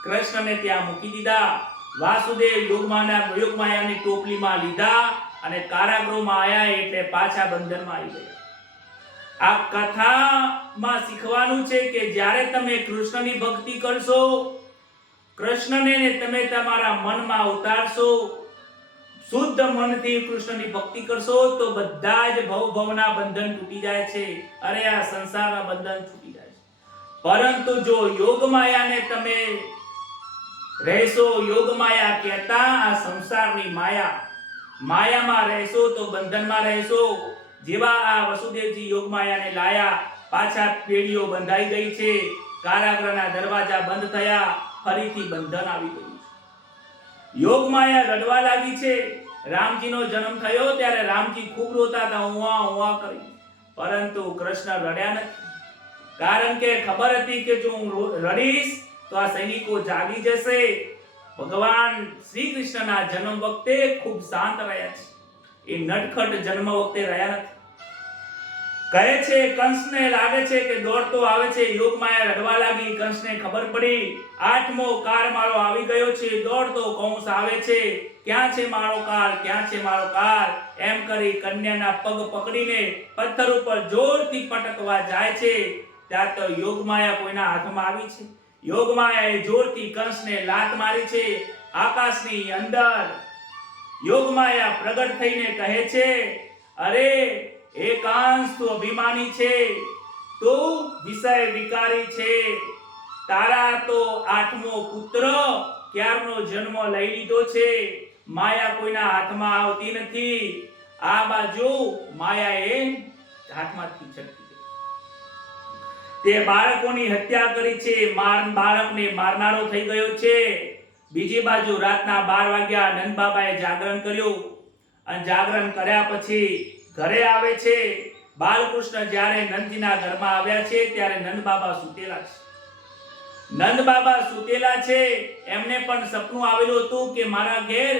કૃષ્ણને ત્યાં મૂકી દીધા. વાસુદેવ યોગ માયાની ટોપલીમાં લીધા અને કારાગૃહમાં આયા એટલે પાછા બંધનમાં આવી ગયા. આ કથામાં શીખવાનું છે કે જ્યારે તમે કૃષ્ણની ભક્તિ કરશો, કૃષ્ણને તમે તમારા મનમાં ઉતારશો, શુદ્ધ મનથી કૃષ્ણની ભક્તિ કરશો તો બધા જ ભવના બંધન તૂટી જાય છે. અરે આ સંસારના બંધન તૂટી જાય છે. પરંતુ જો યોગ માયાને તમે રહેશો, યોગ માયા કહેતા આ સંસારની માયામાં રહેશો તો બંધનમાં રહેશો. જેવા આ વસુદેવજી યોગ માયાને લાયા, પાછા પેઢીઓ બંધાઈ ગઈ છે. કારાગૃહના દરવાજા બંધ થયા, ફરીથી બંધન આવી ગયું. યોગ માયા રડવા લાગી છે. રામજીનો જન્મ થયો ત્યારે રામજી ખૂબ રોતા હતા, ઉવા કરી. પરંતુ કૃષ્ણ રડ્યા નથી. કારણ કે ખબર હતી કે જો હું રડીશ તો આ સૈનિકો જાગી જશે. ભગવાન શ્રી કૃષ્ણના જન્મ વખતે ખૂબ શાંત રહ્યા છે. એ નટખટ જન્મ વખતે રહ્યા નથી. કહે છે કંસને લાગે છે કે દોડતો આવે છે. યોગ માયા રડવા લાગી. કંસને ખબર પડી 8મો કાર મારો આવી ગયો છે. દોડતો કંસ આવે છે. ક્યાં છે મારો કાર, ક્યાં છે મારો કાર? એમ કરી કન્યાના પગ પકડીને પથ્થર ઉપર જોરથી પટકવા જાય છે. ત્યાં તો યોગ માયા કોઈના હાથમાં આવી છે. યોગમાયાએ જોરથી કંસને લાત મારી છે આકાશની અંદર. યોગમાયા પ્રગટ થઈને કહે છે, અરે એ કંસ, તું અભિમાની છે, તું વિષય વિકારી છે, તારા તો 8મો પુત્ર ક્યારનો જન્મ લઈ લીધો છે. માયા કોઈના હાથમાં આવતી નથી. આ બાજુ માયાએ હાથમાંથી છટકી ગઈ. તે બાળકોની હત્યા કરી છે, બાળકને મારનારો થઈ ગયો છે. બીજી બાજુ રાતના 12 વાગ્યા નંદ બાબાએ જાગરણ કર્યું અને જાગરણ કર્યા પછી ઘરે આવે છે. બાલકૃષ્ણ જ્યારે નંદજીના ઘરમાં આવ્યા છે ત્યારે નંદ બાબા સૂતેલા છે. નંદ બાબા સૂતેલા છે. એમને પણ સપનું આવેલું હતું કે મારા ઘેર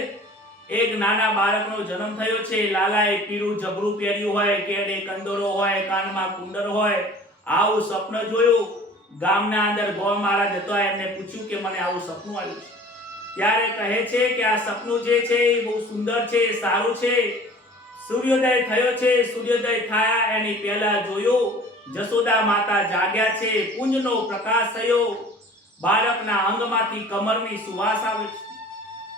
એક નાના બાળકનો જન્મ થયો છે. લાલાએ પીળું જબરું પહેર્યું હોય, કેડે કંદોરો હોય, કાનમાં કુંડળ હોય. આવું સ્વપ્ન જોયું. ગામના અંદર ગોળ મહારાજ હતો, એમને પૂછ્યું કે મને આવું સપનું આવ્યું છે. ત્યારે કહે છે કે આ સપનું જે છે એ બહુ સુંદર છે, સારું છે. સૂર્યોદય થયો છે. સૂર્યોદય થયા એની પહેલા જોયું જશોદા માતા જાગ્યા છે. પુંજનો પ્રકાશ થયો. બાળકના અંગમાંથી કમરની સુવાસ આવે છે.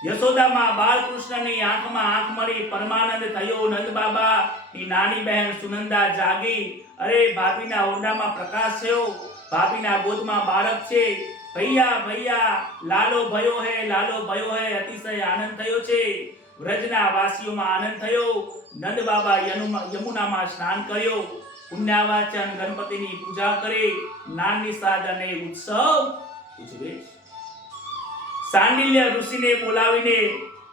યશોદામાં બાલકૃષ્ણની આંખમાં આંખ મળી પરમાનંદ થયો. નંદ બાબાની નાની બહેન સુનંદા જાગી. અરે ભાભીના ઓરડામાં પ્રકાશ થયો, ભાભીના ગોદમાં બાળક છે. ભૈયા ભૈયા લાલો ભયો હે, લાલો ભયો હે. અતિશય આનંદ થયો છે. વ્રજના વાસીઓમાં આનંદ થયો. નંદ બાબા યમુનામાં સ્નાન કર્યો, પુણ્યવાચન ગણપતિની પૂજા કરી, નાની સાદ અને ઉત્સવ ઉજવે છે. સાંડિલ્ય ઋષિને બોલાવીને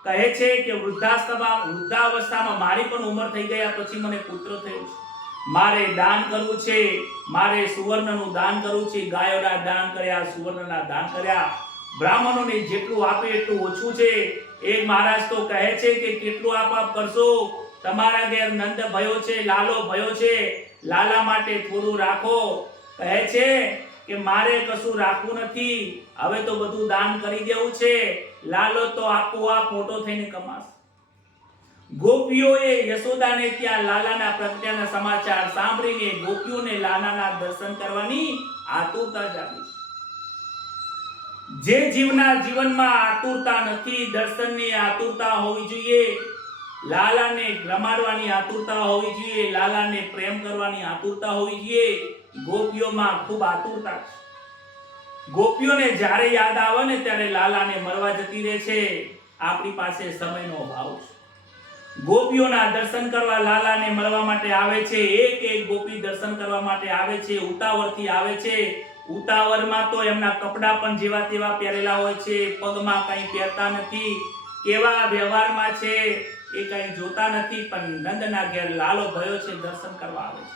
કહે છે કે વૃદ્ધાવસ્થામાં મારી પણ ઉંમર થઈ ગયા પછી મને પુત્ર થયો છે. મારે દાન કરવું છે, મારે સુવર્ણનું દાન કરવું છે. ગાયોના દાન કર્યા, સુવર્ણના દાન કર્યા. બ્રાહ્મણોને જેટલું આપે એટલું ઓછું છે. એક મહારાજ તો કહે છે કે કેટલું આપ કરશો, તમારા ઘેર નંદ ભયો છે, લાલો ભયો છે, લાલા માટે થોડું રાખો. કહે છે કે મારે કશું રાખવું નથી, હવે તો બધું દાન કરી દેવું છે. લાલો તો આપોઆપ મોટો થઈને કમાશે. ગોપીઓએ યશોદાને ત્યાં લાલાના પ્રગટ્યાના સમાચાર સાંભળીને ગોપીઓને લાલાના દર્શન કરવાની આતુરતા જાગી. જે જીવના જીવનમાં આતુરતા નથી, દર્શનની આતુરતા હોવી જોઈએ. લાલાને રમાડવાની આતુરતા હોવી જોઈએ, લાલાને પ્રેમ કરવાની આતુરતા હોવી જોઈએ. ગોપીઓમાં ખૂબ આતુરતા છે. ગોપીઓને જ્યારે યાદ આવે ને ત્યારે લાલાને મળવા જતી રહે છે. આપણી પાસે સમયનો અભાવ છે. ગોપીઓના દર્શન કરવા લાલાને મળવા માટે આવે છે. એક એક ગોપી દર્શન કરવા માટે આવે છે, ઉતાવળથી આવે છે. ઉતાવળમાં તો એમના કપડા પણ જેવા તેવા પહેરેલા હોય છે, પગમાં કંઈ પહેરતા નથી, કેવા વ્યવહારમાં છે એ કંઈ જોતા નથી. પણ નંદના ઘેર લાલો ભયો છે, દર્શન કરવા આવે છે.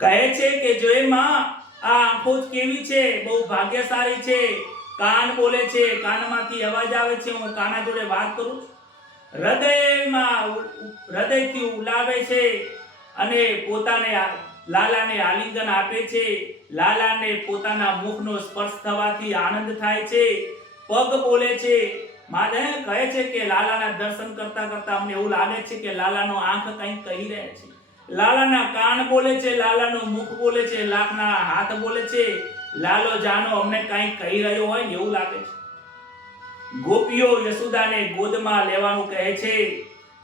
કહે છે કે જો માં આ આંખો કેવી છે, બહુ ભાગ્યશાળી છે. કાન બોલે છે, કાનમાંથી અવાજ આવે છે, હું કાના જોડે વાત કરું છું. હૃદયથી ઉલાવે છે અને પોતાને લાલાને આલિંગન આપે છે. લાલાને પોતાના મુખનો સ્પર્શ થવાથી આનંદ થાય છે. પગ બોલે છે. માધે કહે છે કે લાલાના દર્શન કરતા કરતા અમને એવું લાગે છે કે લાલાનો આંખ કંઈક કહી રહ્યા છે. લાલાના કાન બોલે છે, લાલાનું મુખ બોલે છે, લાખના હાથ બોલે છે. લાલો જાનો અમને કંઈક કહી રહ્યો હોય એવું લાગે છે. ગોપીઓ યશોદાને ગોદમાં લેવાનું કહે છે.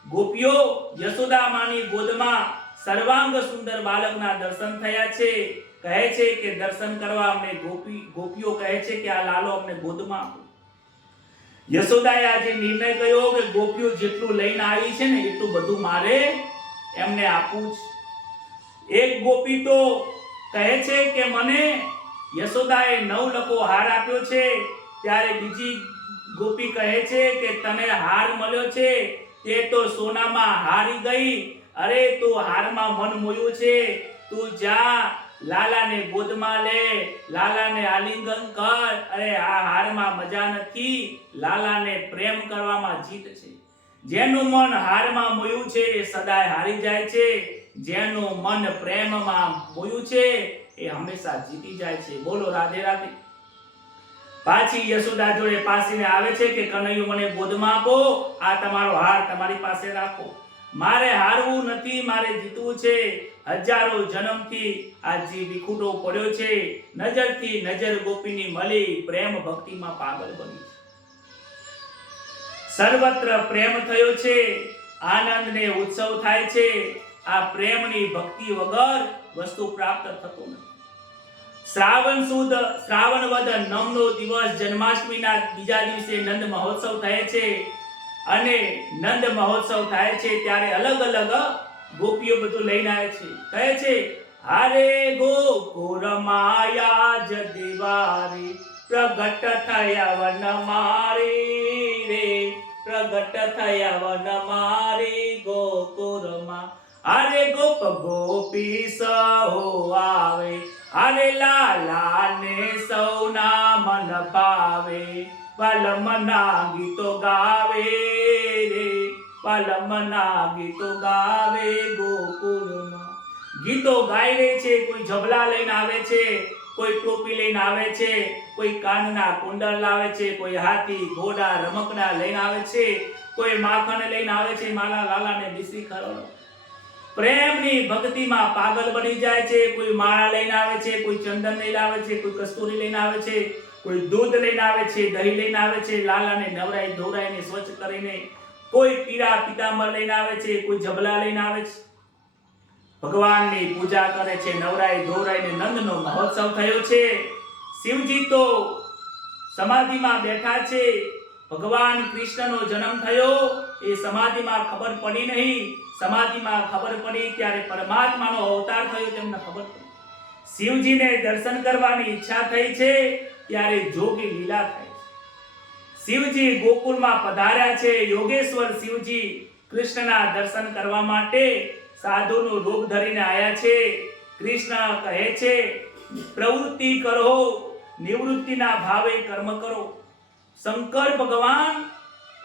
ગોપીઓ યશોદામાની ગોદમાં સર્વાંગ સુંદર બાળકના દર્શન થયા છે. કહે છે કે દર્શન કરવા અમને ગોપીઓ કહે છે કે આ લાલો અમને ગોદમાં આપો. યશોદાએ આજે નિર્ણય કર્યો કે ગોપીઓ જેટલું લઈને આવી છે ને એટલું બધું મારે એમને આપવું છે. એક ગોપી તો કહે છે કે મને યશોદાએ 9 લખો હાર આપ્યો છે. ત્યારે બીજી ગોપી કહે છે કે તને હાર મળ્યો છે તે તો સોનામાં હારી ગઈ. અરે તું હારમાં મન મોયું છે, તું જા લાલાને ગોદમાં લે, લાલાને આલિંગન કર. અરે આ હારમાં મજા નથી, લાલાને પ્રેમ કરવામાં જીત છે. જેનું મન હારમાં મોયું છે એ સદાય હારી જાય છે, જેનું મન પ્રેમમાં મોયું છે એ હંમેશા જીતી જાય છે. બોલો રાધે રાધે. પાછી યશોદા જોડે પાસીને આવે છે કે કનૈયું મને ગોદમાં આપો, આ તમારો હાર તમારી પાસે રાખો. મારે હારવું નથી, મારે જીતવું છે. હજારો જન્મથી આ જીવ વિખૂટો પડ્યો છે, નજરથી નજર ગોપીની મળી, પ્રેમ ભક્તિમાં પાગલ બની. સર્વત્ર પ્રેમ થયો છે, આનંદ ને ઉત્સવ થાય છે. આ પ્રેમની ભક્તિ વગર વસ્તુ પ્રાપ્ત થતું નથી. શ્રાવણ વદ નવમનો દિવસ જન્માષ્ટમીના બીજા દિવસે નંદ મહોત્સવ થાય છે. અને નંદ મહોત્સવ થાય છે ત્યારે અલગ અલગ ગોપીઓ બધું લઈને આવે છે. કહે છે, હારે ગોકુળ માયા જદેવારે, પ્રગટ થયા વન મારી રે, પ્રગટ થયા વન મારી ગોકુળમાં. હારે ગોપ ગોપી સહો આવે, હારે લાલા ને સૌના મન ભાવે. પાલમના ગીતો ગાવે રે, પાલમના ગીતો ગાવે ગોકુળમાં. ગીતો ગાઈ રહે છે. કોઈ જબલા લઈને આવે છે, કોઈ ટોપી લઈને આવે છે, કોઈ કાનના કુંડળ લાવે છે, કોઈ હાથી ઘોડા રમકડા લઈને આવે છે, કોઈ માખણ લઈને આવે છે. માલા લાલાને મિશ્રી ખવડાવો. પ્રેમની ભક્તિમાં પાગલ બની જાય છે. કોઈ માળા લઈને આવે છે, કોઈ ચંદન લઈને આવે છે, કોઈ કસ્તુરી લઈને આવે છે, કોઈ દૂધ લઈને આવે છે, દહીં લઈને આવે છે, લાલાને નવરાઈ ધોરાઈને સ્વચ્છ કરીને. કોઈ પીળા પીતાંબર લઈને આવે છે, કોઈ જબલા લઈને આવે છે. ભગવાનની પૂજા કરે છે, નવરાઈ ધોરાઈને. નંદનો મહોત્સવ થયો છે. શિવજી તો સમાધિમાં બેઠા છે. ભગવાન કૃષ્ણનો જન્મ થયો એ સમાધિમાં ખબર પડી નહીં. સમાધિમાં ખબર પડી ત્યારે પરમાત્માનો અવતાર થયો તેમને ખબર પડી. શિવજીને દર્શન કરવાની ઈચ્છા થઈ છે ત્યારે જોગી લીલા થાય છે. શિવજી ગોકુળમાં પધાર્યા છે. યોગેશ્વર શિવજી કૃષ્ણના દર્શન કરવા માટે સાધુનું રૂપ ધરીને આવ્યા છે. કૃષ્ણ કહે છે, પ્રવૃત્તિ કરો, નિવૃત્તિના ભાવે કર્મ કરો. શંકર ભગવાન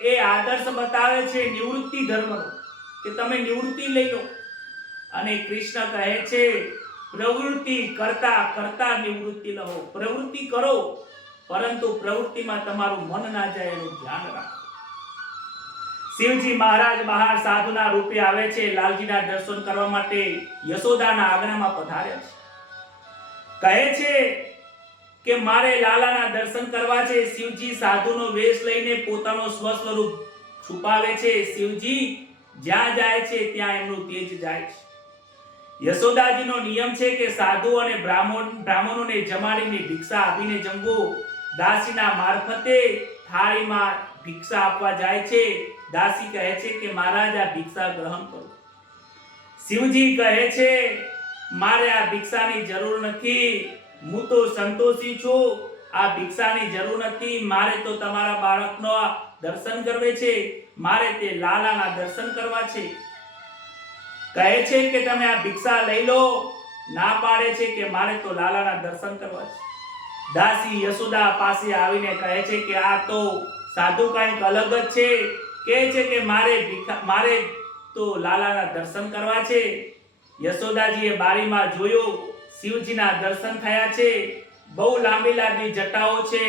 એ આદર્શ બતાવે છે નિવૃત્તિ ધર્મનો, કે તમે નિવૃત્તિ લઈ લો. અને કૃષ્ણ કહે છે, પ્રવૃત્તિ કરતા કરતા નિવૃત્તિ લો. પ્રવૃત્તિ કરો, પરંતુ પ્રવૃત્તિમાં તમારું મન ના જાય એનું ધ્યાન રાખો. શિવજી મહારાજ બહાર સાધુના રૂપે આવે છે. લાલજીના દર્શન કરવા માટે યશોદાના આંગણામાં પધાર્યા છે. કહે છે કે મારે લાલાના દર્શન કરવા છે. શિવજી સાધુનો વેશ લઈને પોતાનો સ્વસ્વરૂપ છુપાવે છે. શિવજી જ્યાં જાય છે ત્યાં એમનું તેજ જાય છે. યશોદાજીનો નિયમ છે કે સાધુ અને બ્રાહ્મણોને જમાડીને ભિક્ષા આપીને જમવું. દાસીના મારફતે થાળીમાં ભિક્ષા આપવા જાય છે. દાસી કહે છે કે મહારાજ આ ભિક્ષા ગ્રહણ કરો. શિવજી કહે છે, મારે આ ભિક્ષાની જરૂર નથી. હું તો સંતોષી છું. આ ભિક્ષાની જરૂર નથી. મારે તો તમારા બાળકનો દર્શન કરવે છે. મારે તે લાલાના દર્શન કરવા છે. કહે છે કે તમે આ ભિક્ષા લઈ લો. ના પાડે છે કે મારે તો લાલાના દર્શન કરવા છે. દાસી યશોદા પાસે આવીને કહે છે કે આ તો સાધુ કંઈક અલગ જ છે. કહે છે કે મારે તો લાલાના દર્શન કરવા છે. યશોદાજીએ બારીમાં જોયું. શિવજીના દર્શન થયા છે. બહુ લાંબી લાંબી જટાઓ છે.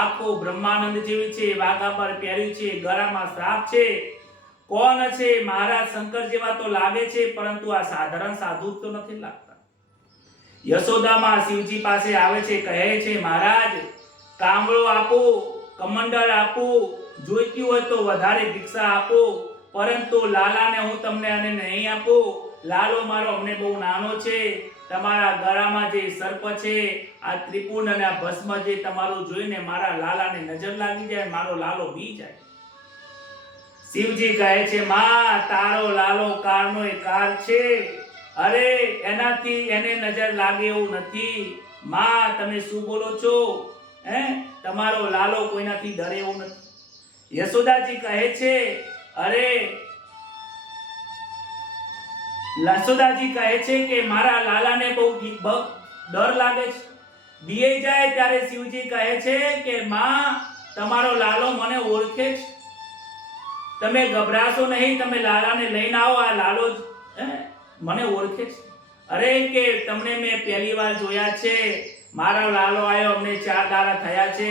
આંખો બ્રહ્માનંદ જેવી છે. વાઘા પર પહેર્યું છે. ગળામાં શ્રાપ છે. કોણ છે? મહારાજ શંકર જેવા તો લાગે છે, પરંતુ આ સાધારણ સાધુ તો નથી લાગતા. યશોદામાં શિવજી પાસે આવે છે. કહે છે, મહારાજ કામળો આપો, કમંડળ આપો, જોઈતી હોય તો વધારે ભિક્ષા આપો, પરંતુ લાલાને હું તમને અને નહીં આપો. લાલો મારો અમને બહુ નાનો છે. તમારા ગળામાં જે સર્પ છે, આ ત્રિપુંડ અને આ ભસ્મ જે તમારું જોઈને મારા લાલાને નજર લાગી જાય, મારો લાલો બી જાય. શિવજી કહે છે, માં તારો લાલો કારનો કાર છે. અરે એનાથી એને નજર લાગે એવું નથી. માં તમે શું બોલો છો? તમારો લાલો કોઈનાથી ડરે એવું નથી. યશોદાજી કહે છે, અરે યશોદાજી કહે છે કે મારા લાલાને બહુ ડર લાગે છે. બીએ જાય ત્યારે શિવજી કહે છે કે માં તમારો લાલો મને ઓળખે છે. તમે ગભરાશો નહીં. તમે લાલાને લઈને આવો. આ લાલો મને ઓળખે છે. અરે કે તમને મેં પહેલી વાર જોયા છે. મારો લાલો આવ્યો, અમને 4 દાડા થયા છે,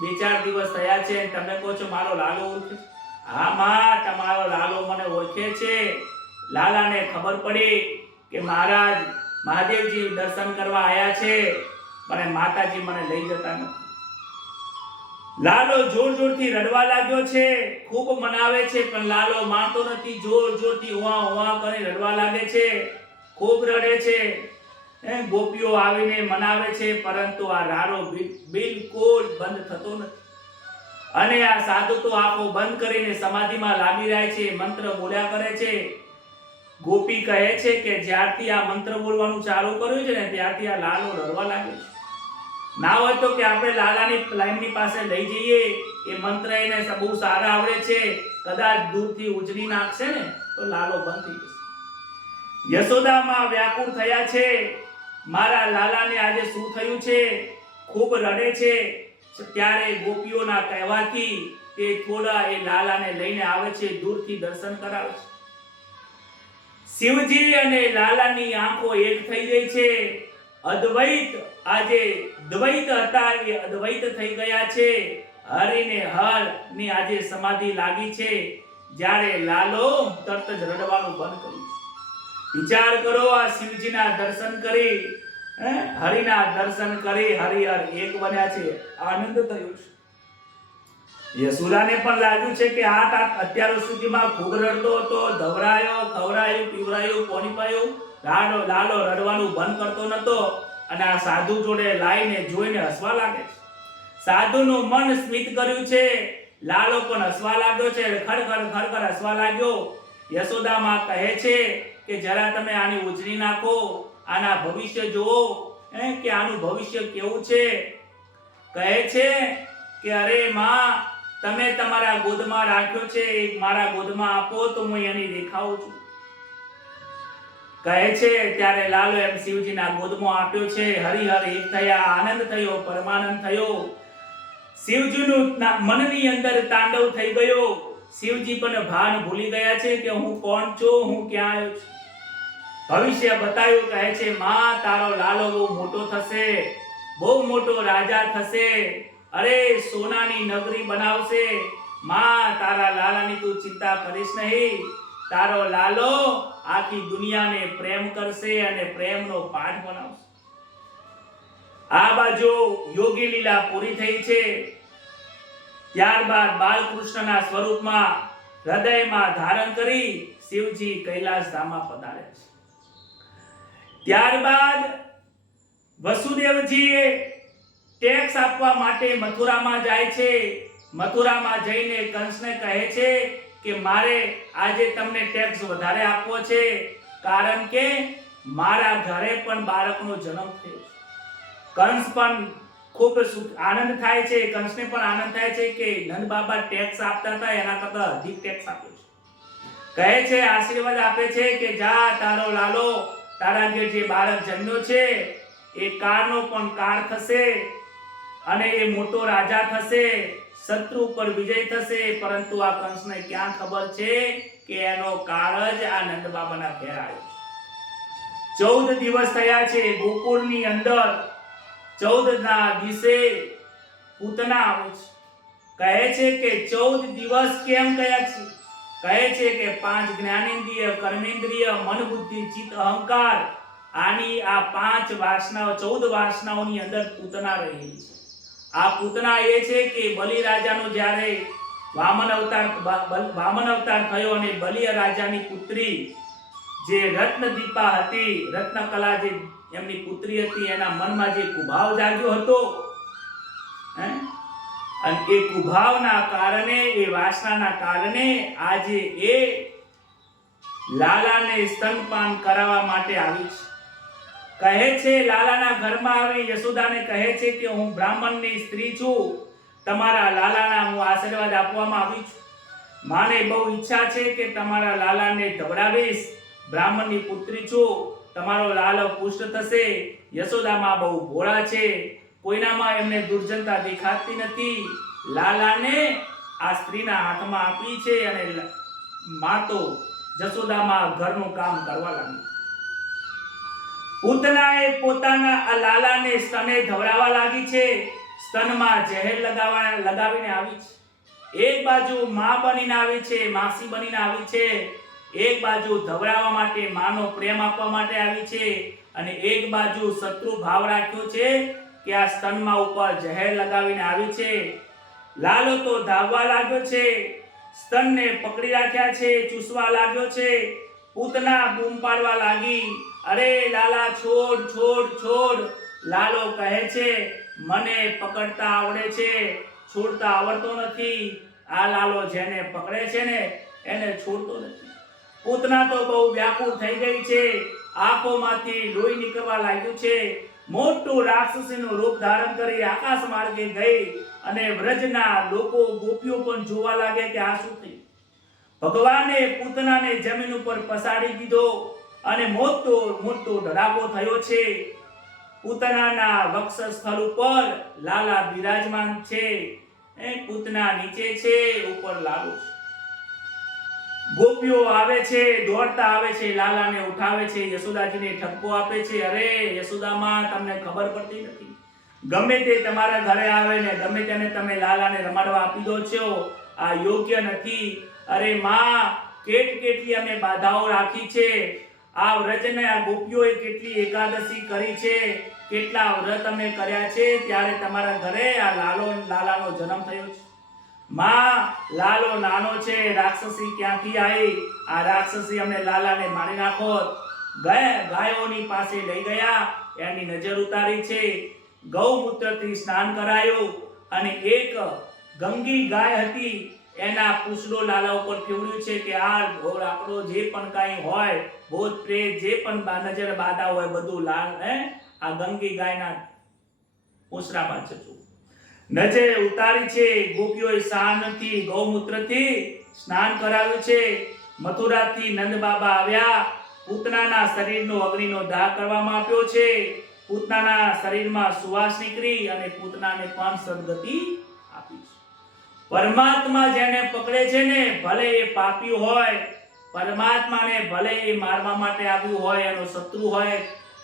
2-4 દિવસ થયા છે. તમે કહો છો મારો લાલો ઓળખે છે? હા માં, તમારો લાલો મને ઓળખે છે. લાલાને ખબર પડી કે મહારાજ મહાદેવજી દર્શન કરવા આવ્યા છે પણ માતાજી મને લઈ જતા નથી. લાલો જોર જોરથી રડવા લાગ્યો છે, ખૂબ મનાવે છે પણ લાલો માનતો નથી. જોર જોરથી ઉવા ઉવા કરી રડવા લાગે છે, ખૂબ રડે છે. ગોપીઓ આવીને મનાવે છે પરંતુ આ રાડો બિલકુલ બંધ થતો નથી. અને આ સાધુ તો આંખો બંધ કરીને સમાધિમાં લાગી રહ્યા છે, મંત્ર બોલ્યા કરે છે. ગોપી કહે છે કે જ્યારથી આ મંત્ર બોલવાનું ચાલુ કર્યું છે ને ત્યારથી આ લાલો રડવા લાગ્યો છે. ના હોય તો કે આપણે લાલાની લાઈનની પાસે લઈ જઈએ, એ મંત્ર એને બહુ સારા આવડે છે, કદાચ દૂરથી ઉજળી નાખશે ને તો લાલો બંધ થઈ જશે. યશોદામાં વ્યાકુળ થયા છે, મારા લાલાને આજે શું થયું છે, ખૂબ રડે છે. ત્યારે ગોપીઓના કહેવાથી તે થોડા એ લાલાને લઈને આવે છે, દૂરથી દર્શન કરાવે છે. શિવજી અને લાલાની આંખો એક થઈ ગઈ છે. અદ્વૈત આજે દ્વૈત હતા એ અદ્વૈત થઈ ગયા છે. હરિને હર ની આજે સમાધિ લાગી છે. જ્યારે લાલો તરત જ રડવાનું બંધ કર્યું. વિચાર કરો, આ શિવજીના દર્શન કરી, હરિના દર્શન કરી હરિહર એક બન્યા છે, આનંદ થયો છે. યશોદાને પણ લાગ્યું છે કે આ અત્યાર સુધીમાં ખૂબ રડતો હતો, ધવરાયો, ખવરાયું, પીવરાયું, પોણી પાયું, લાલો રડવાનું બંધ કરતો નતો. અને આ સાધુ જોડે લાઈને જોઈને હસવા લાગે છે. સાધુનું મન સ્મિત કર્યું છે, લાલો પણ હસવા લાગ્યો છે, ખડખડ ખડખડ હસવા લાગ્યો. યશોદામાં કહે છે કે જરા તમે આની ઉજળી નાખો, આના ભવિષ્ય જુઓ કે આનું ભવિષ્ય કેવું છે. કહે છે કે અરે માં, તમે તમારા ગોદમાં રાખ્યો છે, એક મારા ગોદમાં આપો તો હું એની દેખાઉં છું. કહે છે ત્યારે લાલો એમ શિવજીના ગોદમાં આપ્યો છે. હરિહર એક થયા, આનંદ થયો, પરમાનંદ થયો. શિવજીનું મનની અંદર તાંડવ થઈ ગયો. શિવજી પણ ભાન ભૂલી ગયા છે કે હું કોણ છું, હું ક્યાં આવ્યો છું. ભવિષ્ય બતાવ્યું. કહે છે માં, તારો લાલો બહુ મોટો થશે, બહુ મોટો રાજા થશે, અરે સોનાની નગરી બનાવશે. માં, તારા લાલાની તું ચિંતા કરીશ નહીં, તારો લાલો આખી દુનિયાને પ્રેમ કરશે અને પ્રેમનો પાઠ બનાવશે. આ બાજુ યોગી લીલા પૂરી થઈ છે. ત્યારબાદ બાલકૃષ્ણના સ્વરૂપમાં હૃદયમાં ધારણ કરી શિવજી કૈલાસ ધામમાં પધાર્યા છે. ત્યારબાદ વસુદેવજીએ ટેક્સ આપવા માટે મથુરામાં જાય છે. મથુરામાં જઈને કંસને કહે છે કે મારે આજે તમને ટેક્સ વધારે આપવો છે, કારણ કે મારા ઘરે પણ બાળકનો જન્મ થયો છે. કંસ પણ ખૂબ આનંદ થાય છે. કંસને પણ આનંદ થાય છે કે નંદ બાબા ટેક્સ આપતા હતા એના કરતા અધિક ટેક્સ આપ્યો છે. કહે છે, આશીર્વાદ આપે છે કે જા, તારો લાલો, તારા જે બાળક જન્મ્યો છે એ કાળનો પણ કાળ થશે અને એ મોટો રાજા થશે, શત્રુ પર વિજય થશે. પરંતુ આ કંસને ક્યાં ખબર છે કે એનો કાળ જ આ નંદ બાબાના ઘેર આવ્યો. 14 દિવસ થયા છે ગોકુળની અંદર. 14 ના દિવસે પૂતના આવે છે. કહે છે કે 14 દિવસ કેમ કયા છે? કહે છે કે 5 જ્ઞાનેન્દ્રિય, કર્મેન્દ્રિય, મન, બુદ્ધિ, ચિત્ત, અહંકાર, આની આ 5 વાસનાઓ, 14 વાસનાઓની અંદર પૂતના રહેલી છે. આ પૂતના એ છે કે બલિ રાજાનો જ્યારે વામન અવતાર થયો અને બલિ રાજાની પુત્રી જે રત્નદીપા હતી, રત્નકલા જે એમની પુત્રી હતી, એના મનમાં જે કુભાવ જાગ્યો હતો, અને એ કુભાવના કારણે, એ વાસનાના કારણે આજે એ લાલાને સ્તનપાન કરાવવા માટે આવી છે. કહે છે લાલાના ઘરમાં આવી યશોદાને કહે છે કે હું બ્રાહ્મણની સ્ત્રી છું, તમારા લાલાના હું આશીર્વાદ આપવામાં આવી છું. માને બહુ ઈચ્છા છે કે તમારા લાલાને ધવડાવીશ, બ્રાહ્મણની પુત્રી છું, તમારો લાલો પુષ્ટ થશે. યશોદામાં બહુ ભોળા છે, કોઈનામાં એમને દુર્જનતા દેખાતી નથી. લાલાને આ સ્ત્રીના હાથમાં આપી છે અને માતો જશોદામાં ઘરનું કામ કરવા લાગી. પૂતનાએ પોતાના આ લાલાને સ્તને ધવરાવા લાગી છે. સ્તનમાં ઝેર લગાવીને આવી છે. એક બાજુ માં બનીને આવી છે, માસી બનીને આવી છે, એક બાજુ ધવરાવવા માટે, માનો પ્રેમ આપવા માટે આવી છે, અને એક બાજુ શત્રુ ભાવ રાખ્યો છે કે આ સ્તનમાં ઉપર જહેર લગાવીને આવી છે. લાલો તો ધાવવા લાગ્યો છે, સ્તનને પકડી રાખ્યા છે, ચૂસવા લાગ્યો છે. પૂતના બૂમ પાડવા લાગી, અરે લાલા છોડ છોડ છોડ. લાલો કહે છે મને પકડતા આવડે છે, છોડતા આવડતો નથી. આ લાલો જેને પકડે છે ને એને છોડતો નથી. પૂતના તો બહુ વ્યાકુળ થઈ ગઈ છે, આંખોમાંથી લોહી નીકળવા લાગ્યું છે. મોટું રાક્ષસીનું રૂપ ધારણ કરી આકાશ માર્ગે ગઈ, અને વ્રજના લોકો ગોપીઓ પણ જોવા લાગે કે આ શું થયું. ભગવાને પૂતનાને જમીન ઉપર પસાડી દીધો, અને મોટો મોટો ધડાકો થયો છે. પૂતનાના વક્ષસ્થળ ઉપર લાલા બિરાજમાન છે. પૂતના નીચે છે, ઉપર લાલો છે. ગોપીઓ આવે છે, દોડતા આવે છે, લાલાને ઉઠાવે છે, યશોદાજીને ઠપકો આપે છે. અરે યશોદામાં, તમને ખબર પડતી નથી, ગમે તે તમારા ઘરે આવે ને ગમે તેને તમે લાલાને રમાડવા આપી દો છો, આ યોગ્ય નથી. અરે માં, કેટલી અમે બાધાઓ રાખી છે. આ વ્રજને આ ગોપીઓએ કેટલી એકાદશી કરી છે, કેટલા વ્રત અમે કર્યા છે, ત્યારે તમારા ઘરે આ લાલાનો જન્મ થયો છે. માં, લાલો નાનો છે, રાક્ષસી ક્યાંથી આવી? આ રાક્ષસી અમને લાલાને મારી નાખો. ગાયોની પાસે લઈ ગયા, એની નજર ઉતારી છે, ગૌમૂત્રથી સ્નાન કરાયું, અને એક ગંગી ગાય હતી, એના પૂછડો લાલા ઉપર ફેવડ્યું છે કે આ આપણો જે પણ કાંઈ હોય, ભૂત પ્રેત જે પણ નજર બાધા હોય, બધું લાલ આ ગંગી ગાયના પૂછડામાં જતું. નજરે ઉતારી છે. ગોપીઓએ શાનથી ગૌમૂત્રથી સ્નાન કરાવ્યું છે. મથુરાથી નંદ બાબા આવ્યા, પૂતનાના શરીરનો અગ્નિનો દાહ કરવામાં આવ્યો છે. પૂતનાના શરીરમાં સુવાસ નીકળી, અને પૂતનાને પણ સદગતિ આપી છે. પરમાત્મા જેને પકડે છે ને, ભલે એ પાપી હોય, પરમાત્માને ભલે એ મારવા માટે આવ્યું હોય, એનો શત્રુ હોય,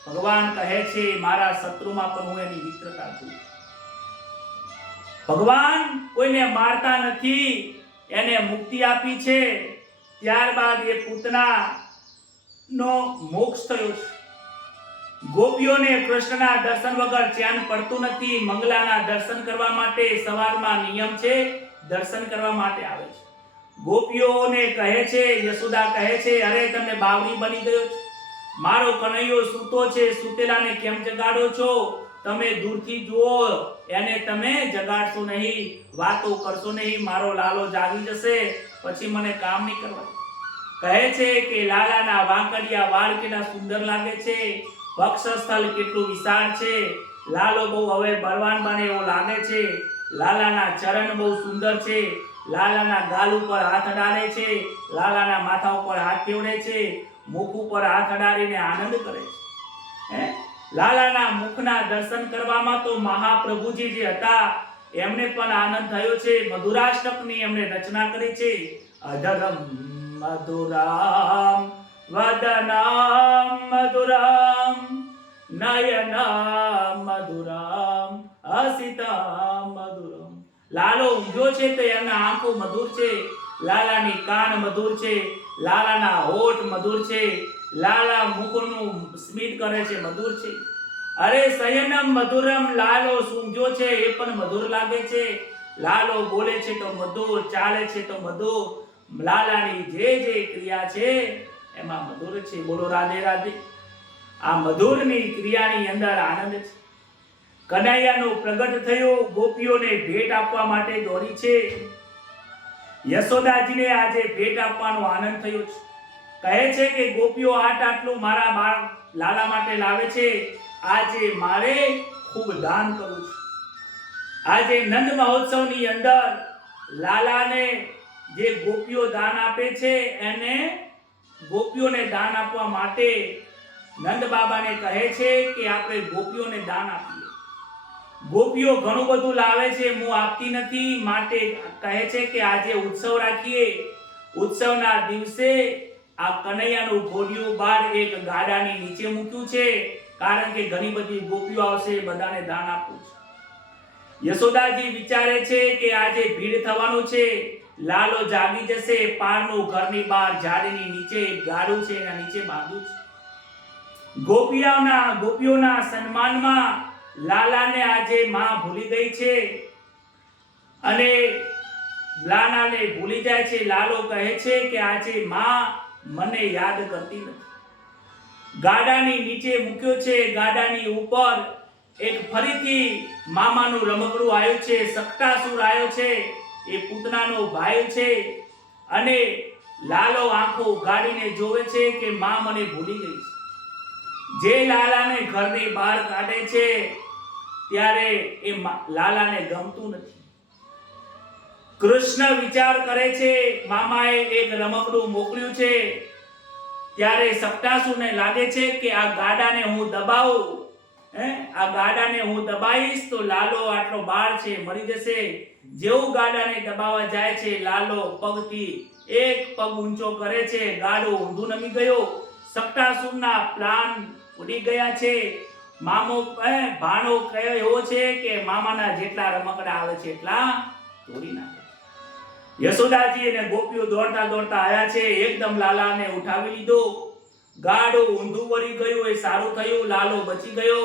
ભગવાન કહે છે મારા શત્રુમાં પણ હું એની મિત્રતા છું. ભગવાન કોઈને મારતા નથી, એને મુક્તિ આપી છે. ત્યારબાદ એ પૂતના નો મોક્ષ થયો છે. ગોપીઓને કૃષ્ણના દર્શન વગર ચેન પડતું નથી. મંગલાના દર્શન કરવા માટે સવારમાં નિયમ છે, દર્શન કરવા માટે આવે છે. ગોપીઓને કહે છે, યશોદા કહે છે, અરે તમે બાવળી બની ગયો છો, મારો કનૈયો સૂતો છે, સૂતેલાને કેમ જગાડો છો? તમે દૂરથી જુઓ, એને તમે જગાડશો નહીં, વાતો કરશો નહીં, મારો લાલો જાગી જશે, પછી મને કામ નહીં કરવા. કહે છે કે લાલાના વાંકડિયા વાળ કેટલા સુંદર લાગે છે, વક્ષસ્થળ કેટલું વિશાળ છે, લાલો બહુ હવે બળવાન બને એવો લાગે છે, લાલાના ચરણ બહુ સુંદર છે, લાલાના ગાલ ઉપર હાથ અડાડે છે, લાલાના માથા ઉપર હાથ ફેરવે છે, મુખ ઉપર હાથ અડાડીને આનંદ કરે છે. લાલાના મુખના દર્શન કરવામાં તો મહાપ્રભુજી જે હતા એમને પણ આનંદ થયો છે. મધુરાષ્ટકની એમણે રચના કરી છે. અધરમ મધુરામ વદનામ મધુરામ નયનામ મધુરામ હસિતામ મધુરમ. લાલો ઊંઘ્યો છે તો એના આંખો મધુર છે, લાલાની કાન મધુર છે, લાલાના હોઠ મધુર છે, લાલા મુખનું સ્મિત કરે છે, મધુર છે. અરે શયનમ મધુરમ, લાલો સૂંઘ્યો છે એ પણ મધુર લાગે છે. લાલો બોલે છે તો મધુર, ચાલે છે તો મધુર, લાલાની જે ક્રિયા છે એમાં મધુર છે. બોલો રાધે રાધે. આ મધુરની ક્રિયાની અંદર આનંદ છે. કનૈયાનો પ્રગટ થયો, ગોપીઓને ભેટ આપવા માટે દોડી છે. યશોદાજીને આજે ભેટ આપવાનો આનંદ થયો છે. કહે છે કે ગોપીઓ આટલું મારા લાલા માટે લાવે છે, આજે મારે ખૂબ દાન કરવું છે. આજે નંદ મહોત્સવની અંદર લાલાને જે ગોપીઓ દાન આપે છે, એને ગોપીઓને દાન આપવા માટે નંદ બાબાને કહે છે કે આપણે ગોપીઓને દાન આપીએ. ગોપીઓ ઘણું બધું લાવે છે, હું આપતી નથી, માટે કહે છે કે આજે ઉત્સવ રાખીએ. ઉત્સવના દિવસે આ કનૈયાનું ઘોડિયું બહાર એક ગાડાની નીચે મૂક્યું છે, કારણ કે ઘણી બધી ગોપીઓ આવશે, બધાને દાન આપવું છે. યશોદાજી વિચારે છે કે આજે ભીડ થવાનું છે, લાલો જાગી જશે. પારનું ઘરની બહાર ઝાડની નીચે એક ગાડું છે, એના નીચે બાંધું છે. ગોપીઓના સન્માનમાં લાલાને આજે માં ભૂલી ગઈ છે અને લાલાને ભૂલી જાય છે. લાલો કહે છે કે આજે માં મને યાદ કરતી નથી. ગાડાની નીચે મૂક્યો છે. ગાડાની ઉપર એક ફરીથી મામાનું રમકડું આવ્યું છે. સક્ટાસુર આવ્યો છે. એ પૂતનાનો ભાઈ છે અને લાલો આંખો ગાડીને જોવે છે કે માં મને ભૂલી ગઈ છે. જે લાલાને ઘરની બહાર કાઢે છે ત્યારે એ લાલાને ગમતું નથી. કૃષ્ણ વિચાર કરે છે મામાએ એક રમકડું મોકલ્યું છે. ત્યારે સપ્તાસુરને લાગે છે કે આ ગાડાને હું દબાવું, આ ગાડાને હું દબાઈશ તો લાલો આટલો બાળ છે મરી જશે. જેવું ગાડાને દબાવવા જાય છે લાલો પગથી એક પગ ઊંચો કરે છે. ગાડો ઊંધું નમી ગયો. સપ્તાસુરના પ્લાન ઉડી ગયા છે. મામો ભાણો કયો એવો છે કે મામાના જેટલા રમકડા આવે છે એટલા તોડી નાખે. યશોદાજી અને ગોપીઓ દોડતા દોડતા આવ્યા છે. એકદમ લાલાને ઉઠાવી લીધો. ગાડું ઊંધું વળી ગયું, એ સારું થયું. લાલો બચી ગયો.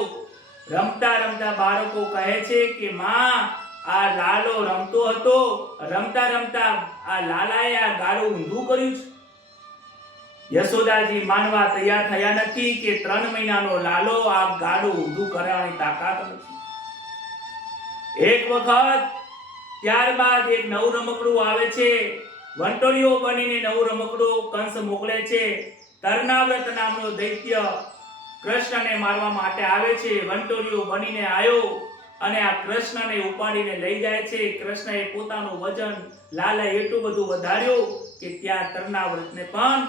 રમતા રમતા બાળકો કહે છે કે માં આ લાલો રમતો હતો, રમતા રમતા આ લાલાએ આ ગાડું ઊંધું કર્યું છે. યશોદાજી માનવા તૈયાર થયા નથી કે 3 મહિનાનો લાલો આ ગાડું ઊંધું કરવાની તાકાત નથી. એક વખત ત્યારબાદ એક નવું રમકડું આવે છે. વંટોળીઓ બનીને નવું રમકડું કંસ મોકલે છે. તરનાવ્રત નામનો દૈત્ય કૃષ્ણને મારવા માટે આવે છે. વંટોળીઓ બનીને આવ્યો અને આ કૃષ્ણને ઉપાડીને લઈ જાય છે. કૃષ્ણએ પોતાનું વજન લાલાએ એટલું બધું વધાર્યું કે ત્યાં તરનાવ્રતને પણ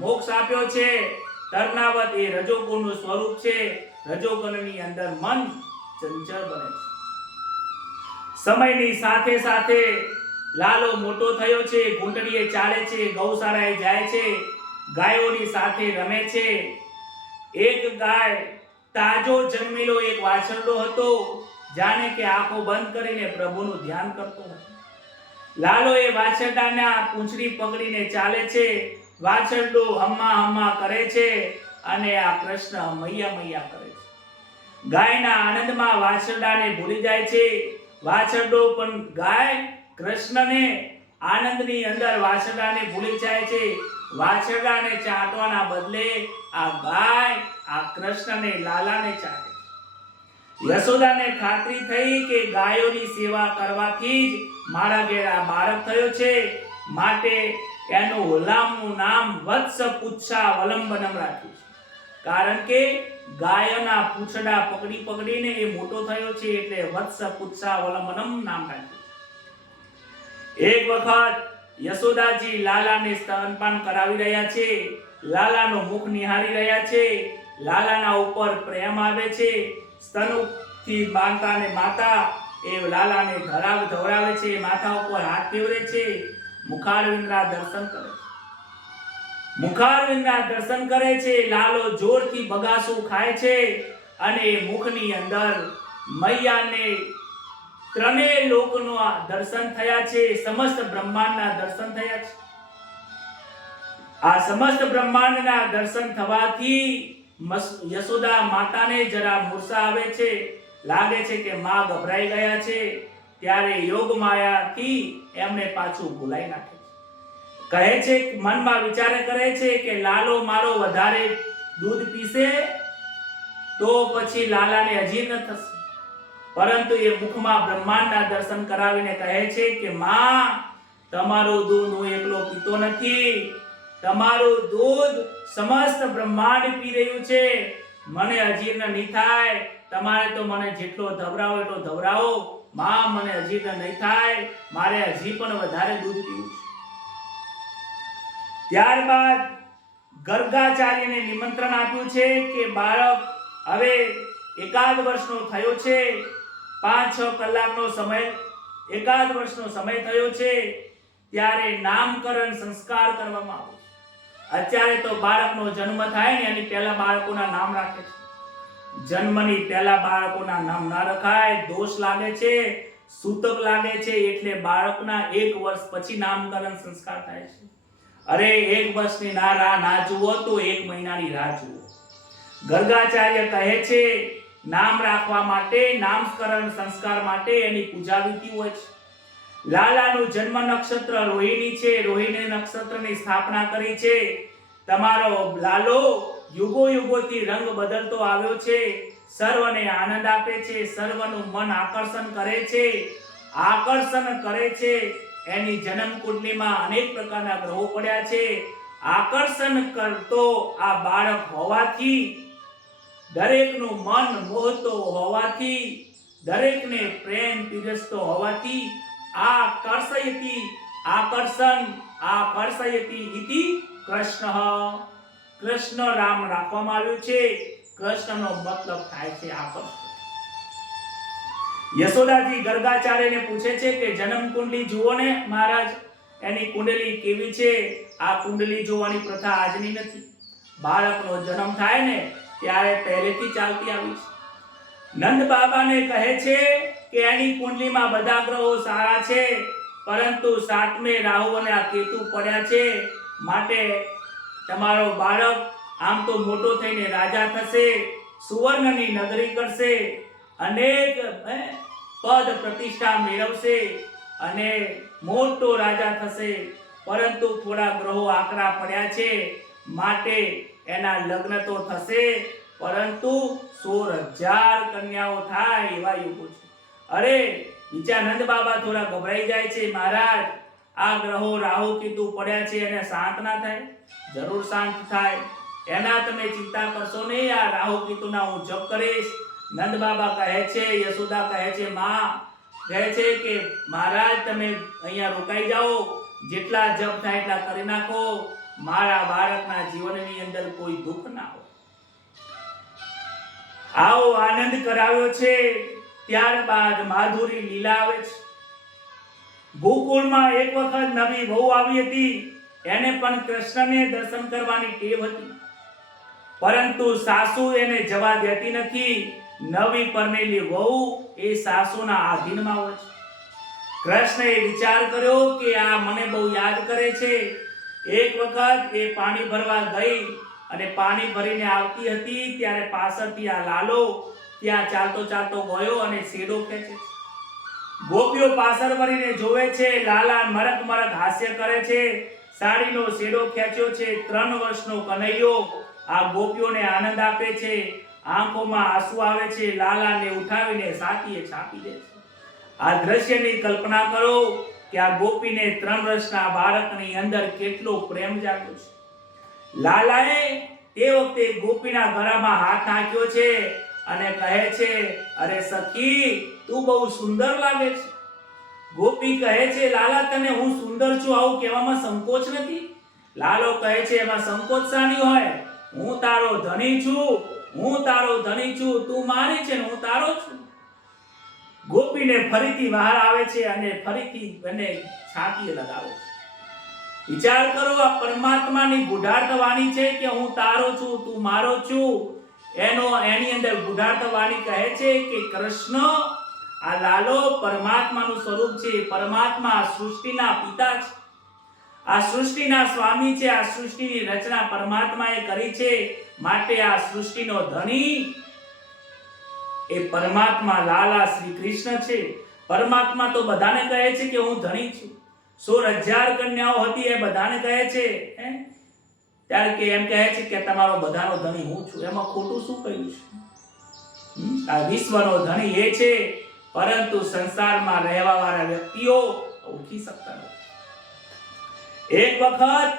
મોક્ષ આપ્યો છે. તરનાવ્રત એ રજોગુણનું સ્વરૂપ છે. રજોગુણની અંદર મન ચંચળ બને છે. સમયની સાથે સાથે લાલો મોટો થયો છે. ઘૂંટડીએ ચાલે છે, ગૌશાળાએ જાય છે, ગાયોની સાથે રમે છે. એક ગાય તાજો જન્મેલો એક વાછરડો હતો, જાણે કે આંખો બંધ કરીને પ્રભુનું ધ્યાન કરતો હતો. લાલો એ વાછરડાના પૂંછડી પકડીને ચાલે છે. વાછરડો હમ્મા હમ્મા કરે છે અને આ કૃષ્ણ મૈયા મૈયા કરે છે. ગાયના આનંદમાં વાછરડાને ભૂલી જાય છે. વાછરડો પણ ગાય કૃષ્ણને આનંદની અંદર વાછરડાને ભૂલી જાય છે. વાછરડાને ચાટવાના બદલે આ ગાય આ કૃષ્ણને લાલાને ચાટે. યશોદાને ખાતરી થઈ કે ગાયોની સેવા કરવાથી જ મારા ઘેર આ બાળક થયો છે, માટે એનું હુલામનું નામ વત્સ પુચ્છા વલંબનમ રાખ્યું છે. કારણ કે ગાયના પૂંછડા પકડી પકડીને એ મોટો થયો છે એટલે વત્સ પુચ્છા વલંબનમ નામ રાખ્યું. એક વખત યશોદાજી લાલાને સ્તનપાન કરાવી રહ્યા છે. લાલાનું મુખ નિહાળી રહ્યા છે. લાલાના ઉપર પ્રેમ આવે છે. સ્તનથી બાંધતાને માતા એ લાલાને ધરાવે છે. માથા ઉપર હાથ ફેરવે છે. મુખારવિંદના દર્શન કરે છે. મુખારવિંદના દર્શન કરે છે. લાલો જોરથી બગાસું ખાય છે અને મુખની અંદર મૈયાને ત્રણેય લોકના દર્શન થયા છે. સમસ્ત બ્રહ્માંડના દર્શન થયા છે. આ સમસ્ત બ્રહ્માંડના દર્શન થવાથી યશોદા માતાને જરા મૂર્છા આવે છે. લાગે છે કે માં ગભરાઈ ગયા છે. ત્યારે યોગ માયાથી એમને પાછું ભૂલાઈ નાખે છે. કહે છે, મનમાં વિચાર કરે છે કે લાલો મારો વધારે દૂધ પીશે તો પછી લાલાને અજીર્ણ થશે. પરંતુ એ મુખમાં બ્રહ્માંડના દર્શન કરાવીને કહે છે કે માં તમારું દૂધ હું એકલો પીતો નથી. તમારું દૂધ સમસ્ત બ્રહ્માંડ પી રહ્યું છે. મને અજીર્ણ નહીં થાય. તમારે તો મને જેટલો ધવરાવો એટલો ધવરાવો. માં મને અજીર્ણ નહીં થાય. મારે હજી પણ વધારે દૂધ પીવું છે. ત્યારબાદ ગર્ગાચાર્યને નિમંત્રણ આપ્યું છે કે બાળક હવે 1 વર્ષનો થયો છે. 5-6 કલાકનો સમય 1 વર્ષનો સમય થયો છે. ત્યારે નામકરણ સંસ્કાર કરવામાં આવે. અત્યારે તો બાળકનો જન્મ થાય ને એની પહેલા બાળકોના નામ રાખે છે. જન્મની પહેલા બાળકોના નામ ના રખાય, દોષ લાગે છે. સૂતક લાગે છે, એટલે બાળકના 1 વર્ષ પછી નામકરણ સંસ્કાર થાય છે. અરે 1 વર્ષની રાહ ના જુઓ તો 1 મહિનાની રાહ જુઓ. ગર્ગાચાર્ય કહે છે નામ રાખવા માટે, નામકરણ સંસ્કાર માટે એની પૂજા વિધિ હોય છે. લાલાનું જન્મ નક્ષત્ર રોહિણી છે. રોહિણી નક્ષત્રની સ્થાપના કરી છે. તમારો લાલો યુગો યુગોથી રંગ બદલતો આવ્યો છે. સર્વને આનંદ આપે છે, સર્વનું મન આકર્ષણ કરે છે. એની જન્મ કુંડલીમાં અનેક પ્રકારના ગ્રહો પડ્યા છે. આકર્ષણ કરતો આ બાળક હોવાથી, દરેકનું મન મોહતો હોવાથી, દરેકને પ્રેમ પીરસતો હોવાથી આકર્ષયતિ ઇતિ કૃષ્ણ. કૃષ્ણ રામ રાખવામાં આવ્યું છે. કૃષ્ણનો મતલબ થાય છે આકર્ષણ. યશોદાજી ગર્ગાચાર્યને પૂછે છે કે જન્મ કુંડલી જુઓ ને મહારાજ, એની કુંડલી કેવી છે? આ કુંડલી જોવાની પ્રથા આજની નથી. બાળકનો જન્મ થાય ને ત્યારે પહેલેથી ચાલતી આવી છે. નંદ બાબાને કહે છે કે એની કુંડલીમાં બધા ગ્રહો સારા છે, પરંતુ 7મે રાહુ અને આ કેતુ પડ્યા છે. માટે તમારો બાળક આમ તો મોટો થઈને રાજા થશે, સુવર્ણની નગરી કરશે, અનેક પદ પ્રતિષ્ઠા મેળવશે અને મોટો રાજા થશે. પરંતુ થોડા ગ્રહો આકરા પડ્યા છે, માટે એના લગ્ન તો થશે, પરંતુ 16,000 કન્યાઓ થાય એવા યુગો છે. અરે બીજા નંદ બાબા થોડા ગભરાઈ જાય છે, મહારાજ આ ગ્રહો રાહુ કેતુ પડ્યા છે અને શાંત ના થાય? જરૂર શાંત થાય, એના તમે ચિંતા કરશો નહીં. આ રાહુ કેતુના હું જપ કરીશ. નંદ બાબા કહે છે, યશોદા કહે છે, માં કહે છે કે મહારાજ તમે અહીંયા રોકાઈ જાઓ, જેટલા જપ થાય એટલા કરી નાખો, મારા બાળકના જીવનની અંદર કોઈ દુઃખ ના હોય. આવો આનંદ કરાવ્યો છે. ત્યારબાદ માધુરી લીલા આવે છે. ગોકુળમાં એક વખત નવી વહુ આવી હતી. એને પણ કૃષ્ણને દર્શન કરવાની ટેવ હતી, પરંતુ સાસુ એને જવા દેતી નથી. નવી પરણેલી વહુ એ સાસુના આધીનમાં હોય છે. કૃષ્ણએ વિચાર કર્યો કે આ મને બહુ યાદ કરે છે. એક વખત એ પાણી ભરવા ગઈ અને પાણી ભરીને આવતી હતી, ત્યારે પાછળથી આ લાલો ત્યાં ચાલતો ચાલતો ગયો અને શેડો ખેંચે છે. ગોપીઓ પાછળ વળીને જોવે છે. લાલા મરક મરક હાસ્ય કરે છે. સાડીનો શેડો ખેંચ્યો છે. 3 વર્ષનો કનૈયો આ ગોપીઓને આનંદ આપે છે. આંખોમાં આંસુ આવે છે. લાલાને ઉઠાવીને સાતીએ છાપી દે છે. આ દ્રશ્યની કલ્પના કરો કે આ ગોપીને 3 વર્ષના બાળકની અંદર કેટલો પ્રેમ જાગ્યો છે. લાલાએ તે વખતે ગોપીના ગળામાં હાથ નાખ્યો છે અને કહે છે, અરે સખી તું બહુ સુંદર લાગે છે. ગોપી કહે છે, લાલા તને હું સુંદર છું આવું કહેવામાં સંકોચ નથી? લાલો કહે છે, એમાં સંકોચ શાની હોય? હું તારો ધણી છું, તું મારી છે ને હું તારો છું. ગોપીને ફરીથી બહાર આવે છે અને ફરીથી એને છાતીએ લગાવે છે. વિચાર કરો, આ પરમાત્માની ગુઢાર્થ વાણી છે કે હું તારો છું, તું મારો છું. એની અંદર ગુઢાર્થ વાણી કહે છે કે કૃષ્ણ આ લાલો પરમાત્માનું સ્વરૂપ છે. પરમાત્મા સૃષ્ટિના પિતા છે, આ સૃષ્ટિના સ્વામી છે. આ સૃષ્ટિની રચના પરમાત્માએ કરી છે, માટે આ સૃષ્ટિનો ધણી એ પરમાત્મા લાલા શ્રી કૃષ્ણ છે. પરમાત્મા તો બધાને કહે છે કે હું ધણી છું. 16,000 કન્યાઓ હતી એ બધાને કહે છે, ત્યારે કે એમ કહે છે કે તમારો બધાનો ધણી હું છું. એમાં ખોટું શું કહ્યું છે? આ વિશ્વનો ધણી એ છે, પરંતુ સંસારમાં રહેવા વાળા વ્યક્તિઓ ઓળખી શકતા નથી. એક વખત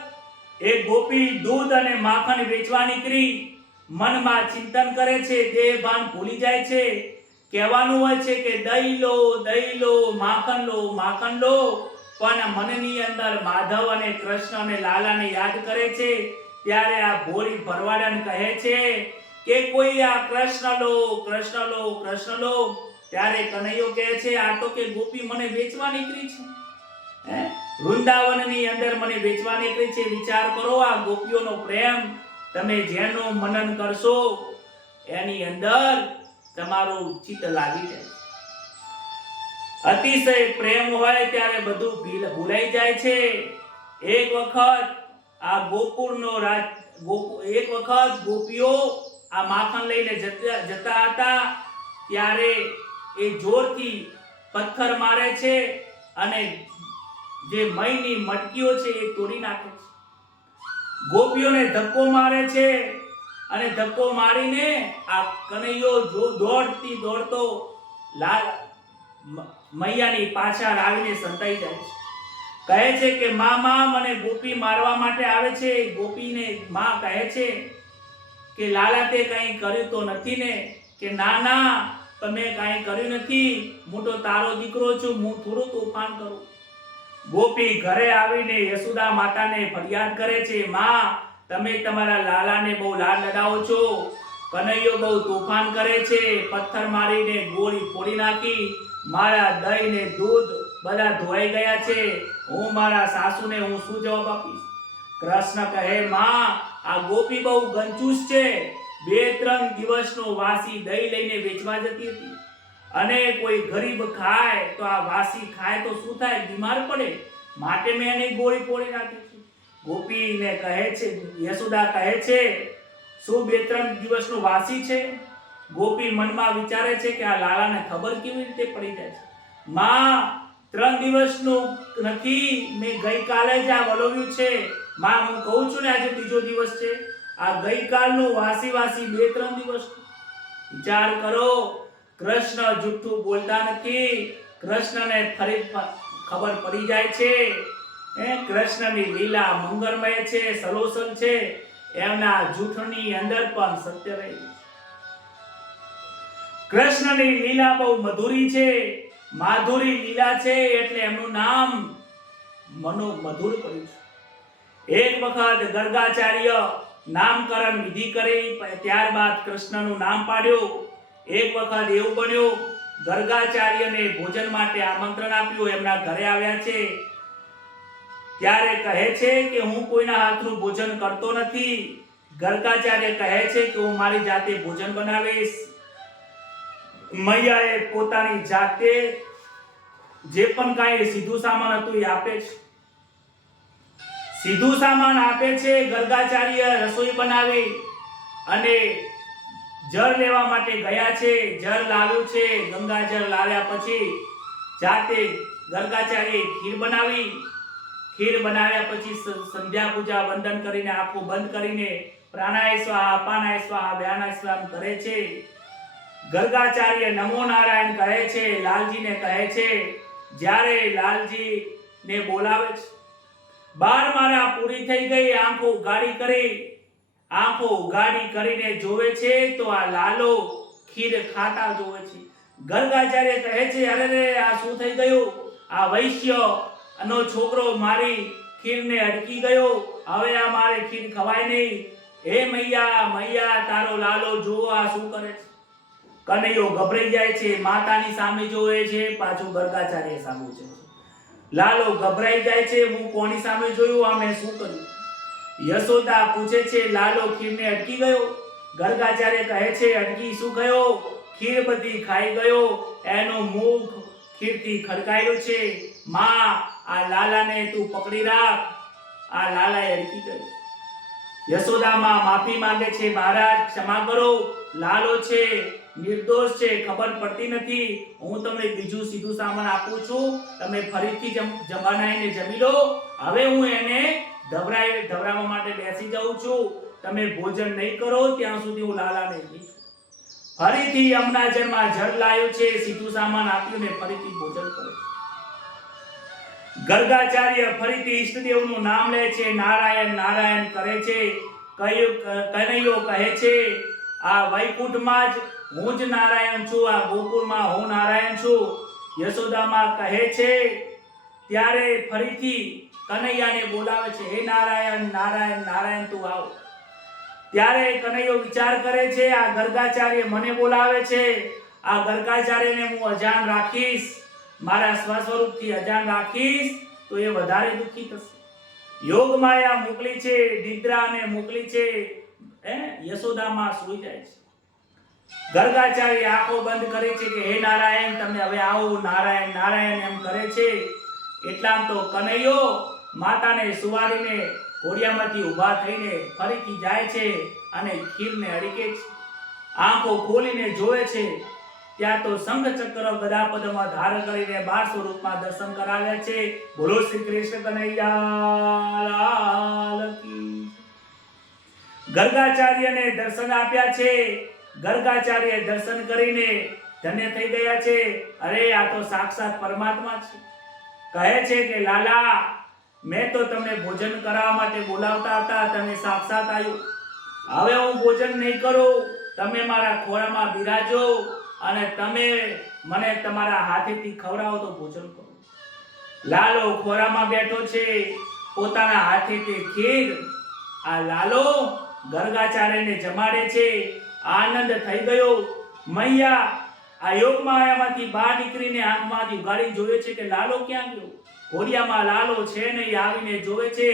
એક ગોપી દૂધ અને માખણ વેચવા નીકળી. મનમાં ચિંતન કરે છે, દેહ ભાન ભૂલી જાય છે. કહેવાનું હોય છે કે દહીં લો, માખણ લો, પણ મનની અંદર માધવ અને કૃષ્ણ અને લાલાને યાદ કરે છે. ત્યારે આ ભોળી ભરવાડન કહે છે કે કોઈ આ કૃષ્ણ લો. ત્યારે કનૈયો કહે છે, આ તો કે ગોપી મને વેચવા નીકળી છે, વૃંદાવનની અંદર મને વેચવા નીકળી છે. વિચાર કરો, આ ગોપીઓનો પ્રેમ તમે જેનું મનન કરશો એની અંદર તમારું ચિત્ત લાગી જાય. અતિશય પ્રેમ હોય ત્યારે બધું ભૂલાઈ જાય છે. એક વખત આ ગોકુળનો એક વખત ગોપીઓ આ માખણ લઈને જતા હતા, ત્યારે એ જોરથી પથ્થર મારે છે અને જે મયની મટકીઓ છે એ તોડી નાખે છે. ગોપીઓને ધક્કો મારે છે અને ધક્કો મારીને આ કનૈયો દોડતો લાલ મૈયાની પાછળ આવીને સંતાઈ જાય છે. કહે છે કે માં મને ગોપી મારવા માટે આવે છે. ગોપીને માં કહે છે કે લાલા તે કંઈ કર્યું તો નથી ને? કે ના તમે કંઈ કર્યું નથી, હું તો તારો દીકરો છું, હું થોડું તોફાન કરું. ગોપી ઘરે આવીને યશોદા માતાને ફરિયાદ કરે છે, માં તમે તમારા લાલાને બહુ લાડ લડાવો છો, કનૈયો બહુ તોફાન કરે છે, પથ્થર મારીને ગોળી ફોડી નાખી, મારા દહીં ને દૂધ બધા ધોવાઈ ગયા છે, હું મારા સાસુને હું શું જવાબ આપીશ? કૃષ્ણ કહે, માં આ ગોપી બહુ કંજૂસ છે, 2-3 દિવસનો વાસી દહીં લઈને વેચવા જતી હતી, અને કોઈ ગરીબ ખાય તો આ વાસી ખાય તો શું થાય? બીમાર પડે, માટે મેં એને ગોળી ફોડી નાખી છે. ગોપીને કહે છે, યશોદા કહે છે, શું 2-3 દિવસનો વાસી છે? ગોપી મનમાં વિચારે છે કે આ લાલાને ખબર કેવી રીતે પડી જાય છે? માં 3 દિવસનું નથી, મેં ગઈકાલે જ આ વલોવ્યું છે. માં હું કહું છું ને આજે બીજો દિવસ છે, આ ગઈકાલનું વાસી 2-3 દિવસ. વિચાર કરો, કૃષ્ણ જુઠ્ઠું બોલતા નથી. કૃષ્ણને ફરી ખબર પડી જાય છે કૃષ્ણની લીલા મંગળમય છે, સલોસલ છે, એમના જૂઠની અંદર પણ સત્ય રહેલું છે. કૃષ્ણની લીલા બહુ મધુરી છે, માધુરી લીલા છે, એટલે એમનું નામ મધુર પડ્યું છે. એક વખત ગર્ગાચાર્ય નામકરણ વિધિ કરી, ત્યારબાદ કૃષ્ણનું નામ પાડ્યું. એક વખત એવું બન્યું, ગર્ગાચાર્યને ભોજન માટે આમંત્રણ આપ્યું, એમના ઘરે આવ્યા છે, ત્યારે કહે છે કે હું કોઈના હાથનું ભોજન કરતો નથી. ગર્ગાચાર્ય કહે છે કે હું મારી જાતે ભોજન બનાવીશ. મૈયાએ પોતાની જાતે જે પણ કાંઈ સીધું સામાન હતું એ આપે છે. સીધું સામાન આપે છે. ગર્ગાચાર્ય રસોઈ બનાવી અને જળ લેવા માટે ગયા છે. જળ લાવ્યું છે. ગંગાજળ લાવ્યા પછી જાતે ગર્ગાચાર્યે ખીર બનાવી. ખીર બનાવ્યા પછી સંધ્યા પૂજા વંદન કરીને આંખો બંધ કરીને પ્રાણાય સ્વાહા અપાનાય સ્વાહા વ્યાનાય સ્વાહા કરે છે. ગર્ગાચાર્ય નમો નારાયણ કહે છે. લાલજીને કહે છે, જ્યારે લાલજીને બોલાવે છે, 12 મારા પૂરી થઈ ગઈ, આંખો ઉઘાડી કરીને જોવે છે તો આ લાલો ખીર ખાતા જોવે છે. ગર્ગાચાર્ય કહે છે, અરે આ શું થઈ ગયું? આ વૈશ્ય નો છોકરો મારી ખીરને અટકી ગયો, હવે આ મારે ખીર ખવાય નહીં. હે મૈયા તારો લાલો જો આ શું કરે છે? કનૈયો ગભરાઈ જાય છે, માતાની સામે જોવે છે, પાછું ગર્ગાચાર્ય સામે જોવે છે. લાલો ગભરાઈ જાય છે, હું કોની સામે જોયું, આ મેં શું કર્યું? યશોદા પૂછે છે, લાલો ખીરને અટકી ગયો? ગર્ગાચાર્ય કહે છે, અટકી શું ગયો? ખીર બધી ખાઈ ગયો, એનું મુખ ખીરથી ખડકાયેલું છે. માં આ લાલાને તું પકડી રાખ. આ લાલાએ અટકી ગયો. યશોદામાં માફી માંગે છે, મહારાજ ક્ષમા કરો, લાલો છે, નિર્દોષ છે, ખબર પડતી નથી, હું તમને બીજું સીધું સામાન આપું છું, તમે ફરીથી બનાવીને જમી લો. હવે હું એને ધવરાવવા માટે બેસી જાઉં છું, તમે ભોજન નહીં કરો ત્યાં સુધી હું લાલાને નહીં છું. ફરીથી યમુનાજળમાં જળ લાવ્યું છે, સીધું સામાન આપ્યું ને ફરીથી ભોજન કરે. ગર્ગાચાર્ય ફરીથી ઈષ્ટદેવનું નામ લે છે, નારાયણ નારાયણ કરે છે. કનૈયો કહે છે, આ વૈકુંઠમાં જ હું જ નારાયણ છું, આ ગોકુળમાં હું નારાયણ છું. યશોદામાં કહે છે, ત્યારે ફરીથી કનૈયાને બોલાવે છે, હે નારાયણ નારાયણ નારાયણ તું આવ. ત્યારે કનૈયો વિચાર કરે છે, આ ગર્ગાચાર્ય મને બોલાવે છે, આ ગર્ગાચાર્યને હું અજાણ રાખીશ, મારા સ્વસ્વરૂપથી અજાણ રાખીશ તો એ વધારે દુઃખી થશે. યોગ માયા મોકલી છે, નિદ્રાને મોકલી છે. યશોદામાં સૂઈ જાય છે. ગર્ગાચાર્ય આંખો બંધ કરે છે કે હે નારાયણ તમે હવે આવો, નારાયણ નારાયણ એમ કરે છે. એટલામ તો કનૈયો માતાને સુવાડીને ઘોડિયામાંથી ઊભા થઈને ફરીથી જાય છે અને ખીરને અડીકે છે. આંખો ખોલીને જોવે છે ત્યાં તો શંખ ચક્ર ગદા પદ્મ ધારણ કરીને 12 સ્વરૂપમાં દર્શન કરાવ્યા છે. બોલો શ્રી કૃષ્ણ કનૈયા લાલ કી. ગર્ગાચાર્યને દર્શન આપ્યા છે. ગર્ગાચાર્ય દર્શન કરીને ધન્ય થઈ ગયા છે. અરે આ તો સાક્ષાત પરમાત્મા છે. કહે છે કે લાલા મેં તો તમને ભોજન કરવા માટે બોલાવતા હતા, તમે સાક્ષાત આવ્યો. હવે હું ભોજન નહીં કરું, તમે મારા ખોળામાં બિરાજો અને તમે મને તમારા હાથેથી ખવડાવો તો ભોજન કરું. લાલો ખોળામાં બેઠો છે, પોતાના હાથેથી ખીર આ લાલો ગર્ગાચાર્યને જમાડે છે. આનંદ થઈ ગયો. મૈયા આ યોગ માયામાંથી બહાર નીકળીને આંખમાંથી ઉગાડી જોવે છે કે લાલો ક્યાં ગયો. ઘોડિયામાં લાલો છે નહીં, આવીને જોવે છે.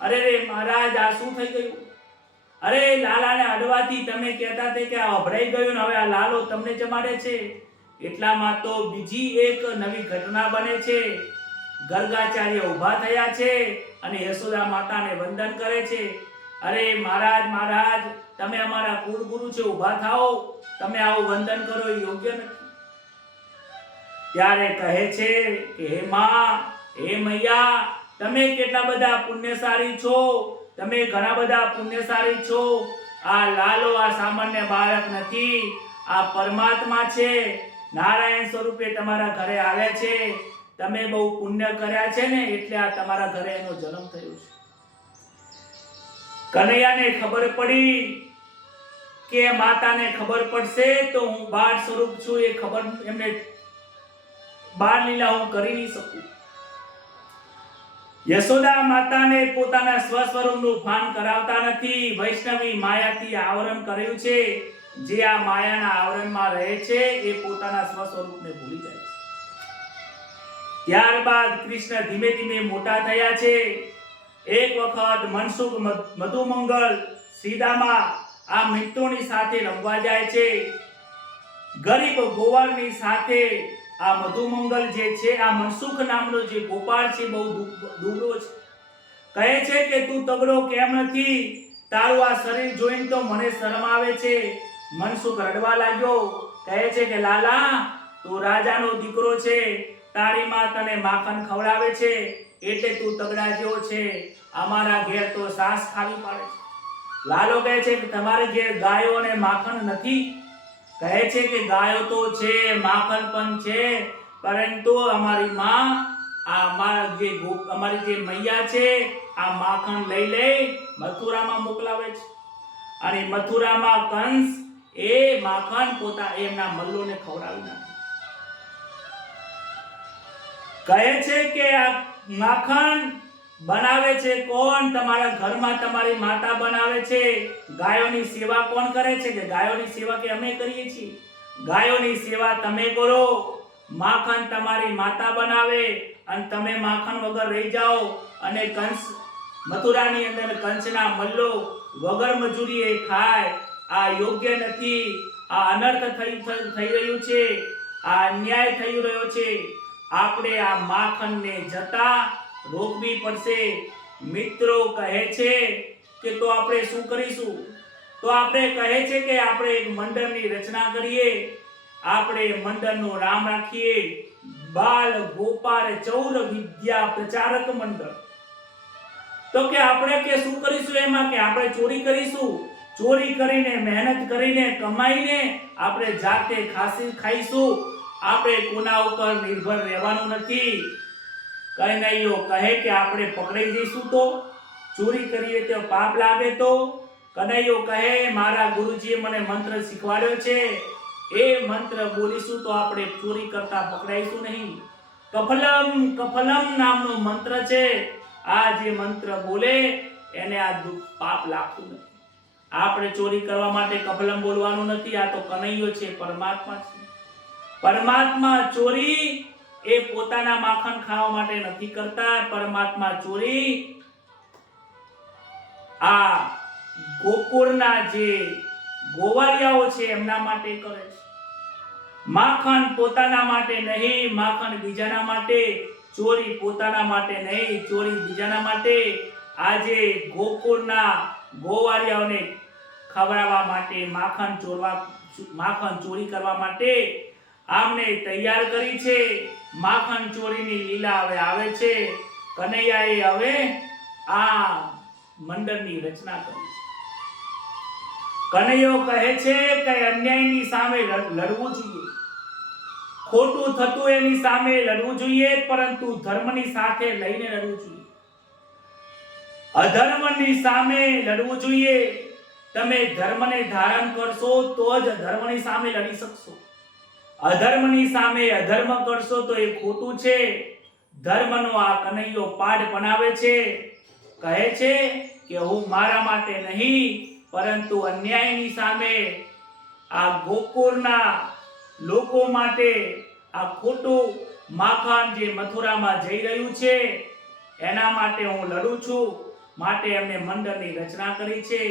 અરે રે મહારાજ આ શું થઈ ગયું? અરે લાલાને અડવાથી તમે કહેતા હતા કે આ અભરાઈ ગયું ને હવે આ લાલો તમને જમાડે છે. એટલામાં તો બીજી એક નવી ઘટના બને છે. ગર્ગાચાર્ય ઊભા થયા છે અને યશોદા માતાને વંદન કરે છે. અરે મહારાજ મહારાજ તમે અમારા કુળગુરુ છે, ઊભા થાઓ, તમે આવું વંદન કરો એ યોગ્ય નથી. ત્યારે કહે છે કે હે માં, હે મૈયા, તમે કેટલા બધા પુણ્યશાળી છો, તમે ઘણા બધા પુણ્યશાળી છો. આ લાલો આ સામાન્ય બાળક નથી, આ પરમાત્મા છે. નારાયણ સ્વરૂપે તમારા ઘરે આવ્યા છે. તમે બહુ પુણ્ય કર્યા છે ને એટલે આ તમારા ઘરે એનો જન્મ થયો છે. કનૈયાને ખબર પડી કે માતાને ખબર પડશે તો હું બાળ સ્વરૂપ છું, એ ખબર એમને બાળ લીલા હું કરી નહીં શકું. યશોદા માતાને પોતાના સ્વ સ્વરૂપનું ભાન કરાવતા નથી. વૈષ્ણવી માયાથી આવરણ કર્યું છે. જે આ માયાના આવરણમાં રહે છે એ પોતાના સ્વ સ્વરૂપને ભૂલી જાય છે. ત્યારબાદ કૃષ્ણ ધીમે ધીમે મોટા થયા છે. એક વખત મનસુખ મધુમંગલ સીધામાં આ મિત્રોની સાથે રમવા જાય છે. ગરીબ ગોવાળની સાથે આ મધુમંગલ જે છે, આ મનસુખ નામનો જે ગોપાળ છે બહુ દુબળો છે. કહે છે કે તું તગડો કેમ નથી? તારું આ શરીર જોઈને તો મને શરમ આવે છે. મનસુખ રડવા લાગ્યો. કહે છે કે લાલા તું રાજાનો દીકરો છે, તારી માં તને માખણ ખવડાવે છે એટલે તું તગડા જેવો છે. અમારા ઘેર તો સાસ ખાવી પડે છે. લાલો કહે છે કે તમારે ઘેર ગાયો અને માખણ નથી? કહે છે કે ગાયો તો છે, માખણ પણ છે, પરંતુ અમારી માં અમારી જે મૈયા છે આ માખણ લઈ મથુરામાં મોકલાવે છે અને મથુરામાં કંસ એ માખણ એમના મલ્લોને ખવડાવી નાખે. કહે છે કે આ માખણ બનાવે છે કોણ? તમારા ઘરમાં તમારી માતા બનાવે છે. ગાયોની સેવા કોણ કરે છે? કે ગાયોની સેવા કે અમે કરીએ છીએ. ગાયોની સેવા તમે કરો. માખણ તમારી માતા બનાવે અને તમે માખણ વગર રહી જાઓ અને કંસ મથુરાની અંદર કંસના મલ્લો વગર મજૂરીએ ખાય. આ યોગ્ય નથી. આ અનર્થ થઈ રહ્યું છે. આ અન્યાય થઈ રહ્યો છે. આપણે આ માખણને જતા રોકવી પડશે. મિત્રો કહે છે કે તો આપણે શું કરીશું? તો આપણે કહે છે કે આપણે એક મંડળની રચના કરીએ. આપણે મંડળનું નામ રાખીએ બાલ ગોપાળ ચૌર વિદ્યા પ્રચારક મંડળ. તો કે આપણે કે શું કરીશું એમાં? કે આપણે ચોરી કરીશું. ચોરી કરીને મહેનત કરીને કમાઈને આપણે જાતે ખાઈશું. આપણે કોના ઉપર નિર્ભર રહેવાનું નથી. કનૈયો કહે કે આપણે પકડાઈ જઈશું તો? ચોરી કરીએ તો પાપ લાગે તો? કનૈયો કહે મારા ગુરુજીએ મને મંત્ર શીખવાડ્યો છે, એ મંત્ર બોલીશું તો આપણે ચોરી કરતા પકડાઈશું નહીં. કફલમ નામનો મંત્ર છે. આ જે મંત્ર બોલે એને આ પાપ લાગતું નથી. આપણે ચોરી કરવા માટે કફલમ બોલવાનું નથી. આ તો કનૈયો છે, પરમાત્મા છે. પરમાત્મા ચોરી એ પોતાના માખણ ખાવા માટે નથી કરતા. પરમાત્મા ચોરી આ ગોકુળના જે ગોવાળિયાઓ છે એમના માટે કરે છે. માખણ પોતાના માટે નહીં, માખણ બીજાના માટે, ચોરી પોતાના માટે નહીં, ચોરી બીજાના માટે. આજે ગોકુળના ગોવાળિયાઓને ખવડાવવા માટે, માખણ ચોરી કરવા માટે આમને તૈયાર કરી છે. માખણ ચોરીની લીલા હવે આવે છે. કનૈયાએ હવે આ મંડળની રચના કરી છે. કનૈયો કહે છે કે અન્યાયની સામે લડવું જોઈએ, ખોટું થતું એની સામે લડવું જોઈએ, પરંતુ ધર્મની સાથે લઈને લડવું જોઈએ. અધર્મની સામે લડવું જોઈએ. તમે ધર્મને ધારણ કરશો તો જ ધર્મની સામે લડી શકશો. અધર્મની સામે અધર્મ કરશો તો એ ખોટું છે. ધર્મનો આ કનૈયો પાઠ બનાવે છે. કહે છે કે હું મારા માટે નહીં, પરંતુ અન્યાયની સામે આ ગોકુળના લોકો માટે આ ખોટું માખણ જે મથુરામાં જઈ રહ્યું છે એના માટે હું લડું છું. માટે એમને મંડળની રચના કરી છે.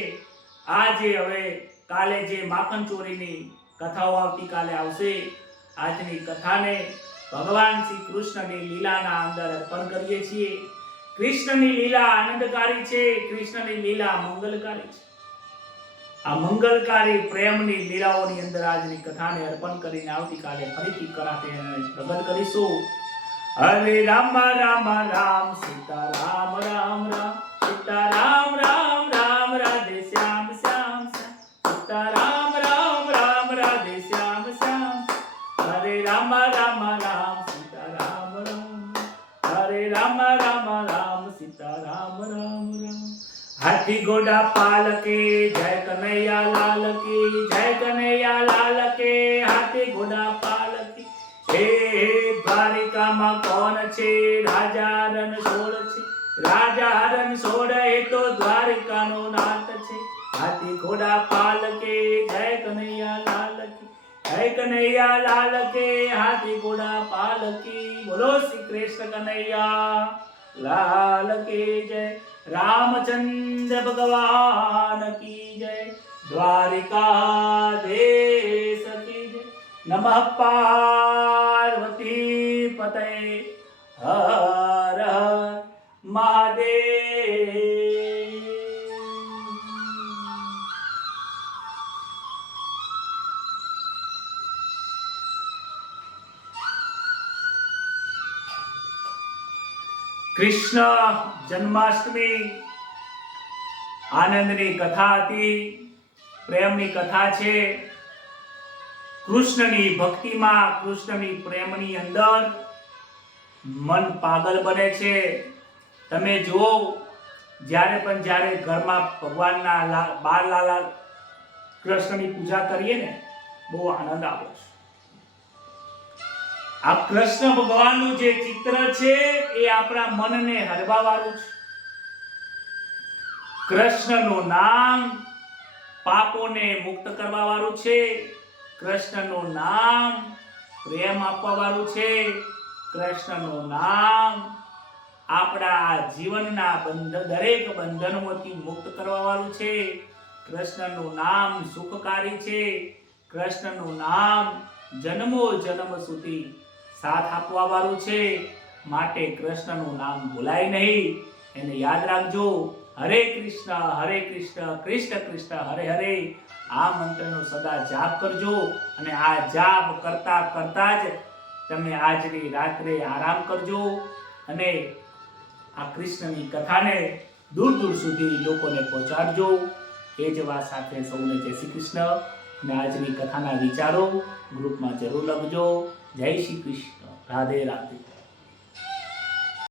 આજે હવે કાલે જે માખણ ચોરીની કથાઓ આવતીકાલે આવશે, આજની કથાને ભગવાન શ્રી કૃષ્ણની લીલાના અંદર અર્પણ કરીએ છીએ. કૃષ્ણની લીલા આનંદકારી છે, કૃષ્ણની લીલા મંગલકારી છે. આ મંગલકારી પ્રેમની લીલાઓની અંદર આજની કથાને અર્પણ કરીને આવતીકાલે ફરીથી કરાતે પ્રગટ કરીશું. હરે રામ રામ રામ સીતા રામ રામ રામ સીતા રામ રામ રામ રાધે શ્યામ શ્યામ સીતા રામ રામ રામ રાધે શ્યામ શ્યામ. હરે રામ રામ રામ સીતા રામ રામ, હરે રામ રામ રામ સીતા રામ રામ રામ. હાથી ઘોડા પાલકે જય કનૈયા લાલ કી, જય કનૈયા લાલ કે. હાથી ઘોડા પાલકે હે દ્વારિકામાં કોણ છે? રાજા રણછોડ છે. રાજા રણછોડ એ તો દ્વારિકાનો નાથ છે. હાથી ઘોડા પાલકે જય કનૈયા લાલ કી, જય કનૈયા લાલ કે. હાથી ઘોડા પાલકી. બોલો શ્રી કૃષ્ણ કનૈયા લાલ કી જય. रामचंद्र भगवान की जय. द्वारिकाधीश की जय. नमः पार्वती पतये हर हर महादेव. કૃષ્ણ જન્માષ્ટમી આનંદની કથા હતી, પ્રેમની કથા છે. કૃષ્ણની ભક્તિમાં, કૃષ્ણની પ્રેમની અંદર મન પાગલ બને છે. તમે જુઓ, જ્યારે ઘરમાં ભગવાનના બાળલાલા કૃષ્ણની પૂજા કરીએ ને, બહુ આનંદ આવે છે. આ કૃષ્ણ ભગવાનનું જે ચિત્ર છે એ આપણા મનને હરવા વાળું છે. કૃષ્ણનું નામ પાપોને મુક્ત કરવા વાળું છે. કૃષ્ણનું નામ પ્રેમ આપવા વાળું છે. કૃષ્ણનું નામ આપણા જીવનના દરેક બંધનોથી મુક્ત કરવા વાળું છે. કૃષ્ણનું નામ સુખકારી છે. કૃષ્ણનું નામ જન્મો જન્મ સુધી સાથ આપવા વાળું છે. માટે કૃષ્ણનું નામ ભૂલાય નહીં, એને યાદ રાખજો. હરે કૃષ્ણ કૃષ્ણ કૃષ્ણ હરે હરે આ મંત્રનો સદા જાપ કરજો. અને આ જાપ કરતા કરતા જ તમે આજની રાત્રે આરામ કરજો. અને આ કૃષ્ણની કથાને દૂર દૂર સુધી લોકોને પહોંચાડજો. એ જ વાત સાથે સૌને જય શ્રી કૃષ્ણ. અને આજની કથાના વિચારો ગ્રુપમાં જરૂર લખજો. જય શ્રી કૃષ્ણ. રાધે રાધે.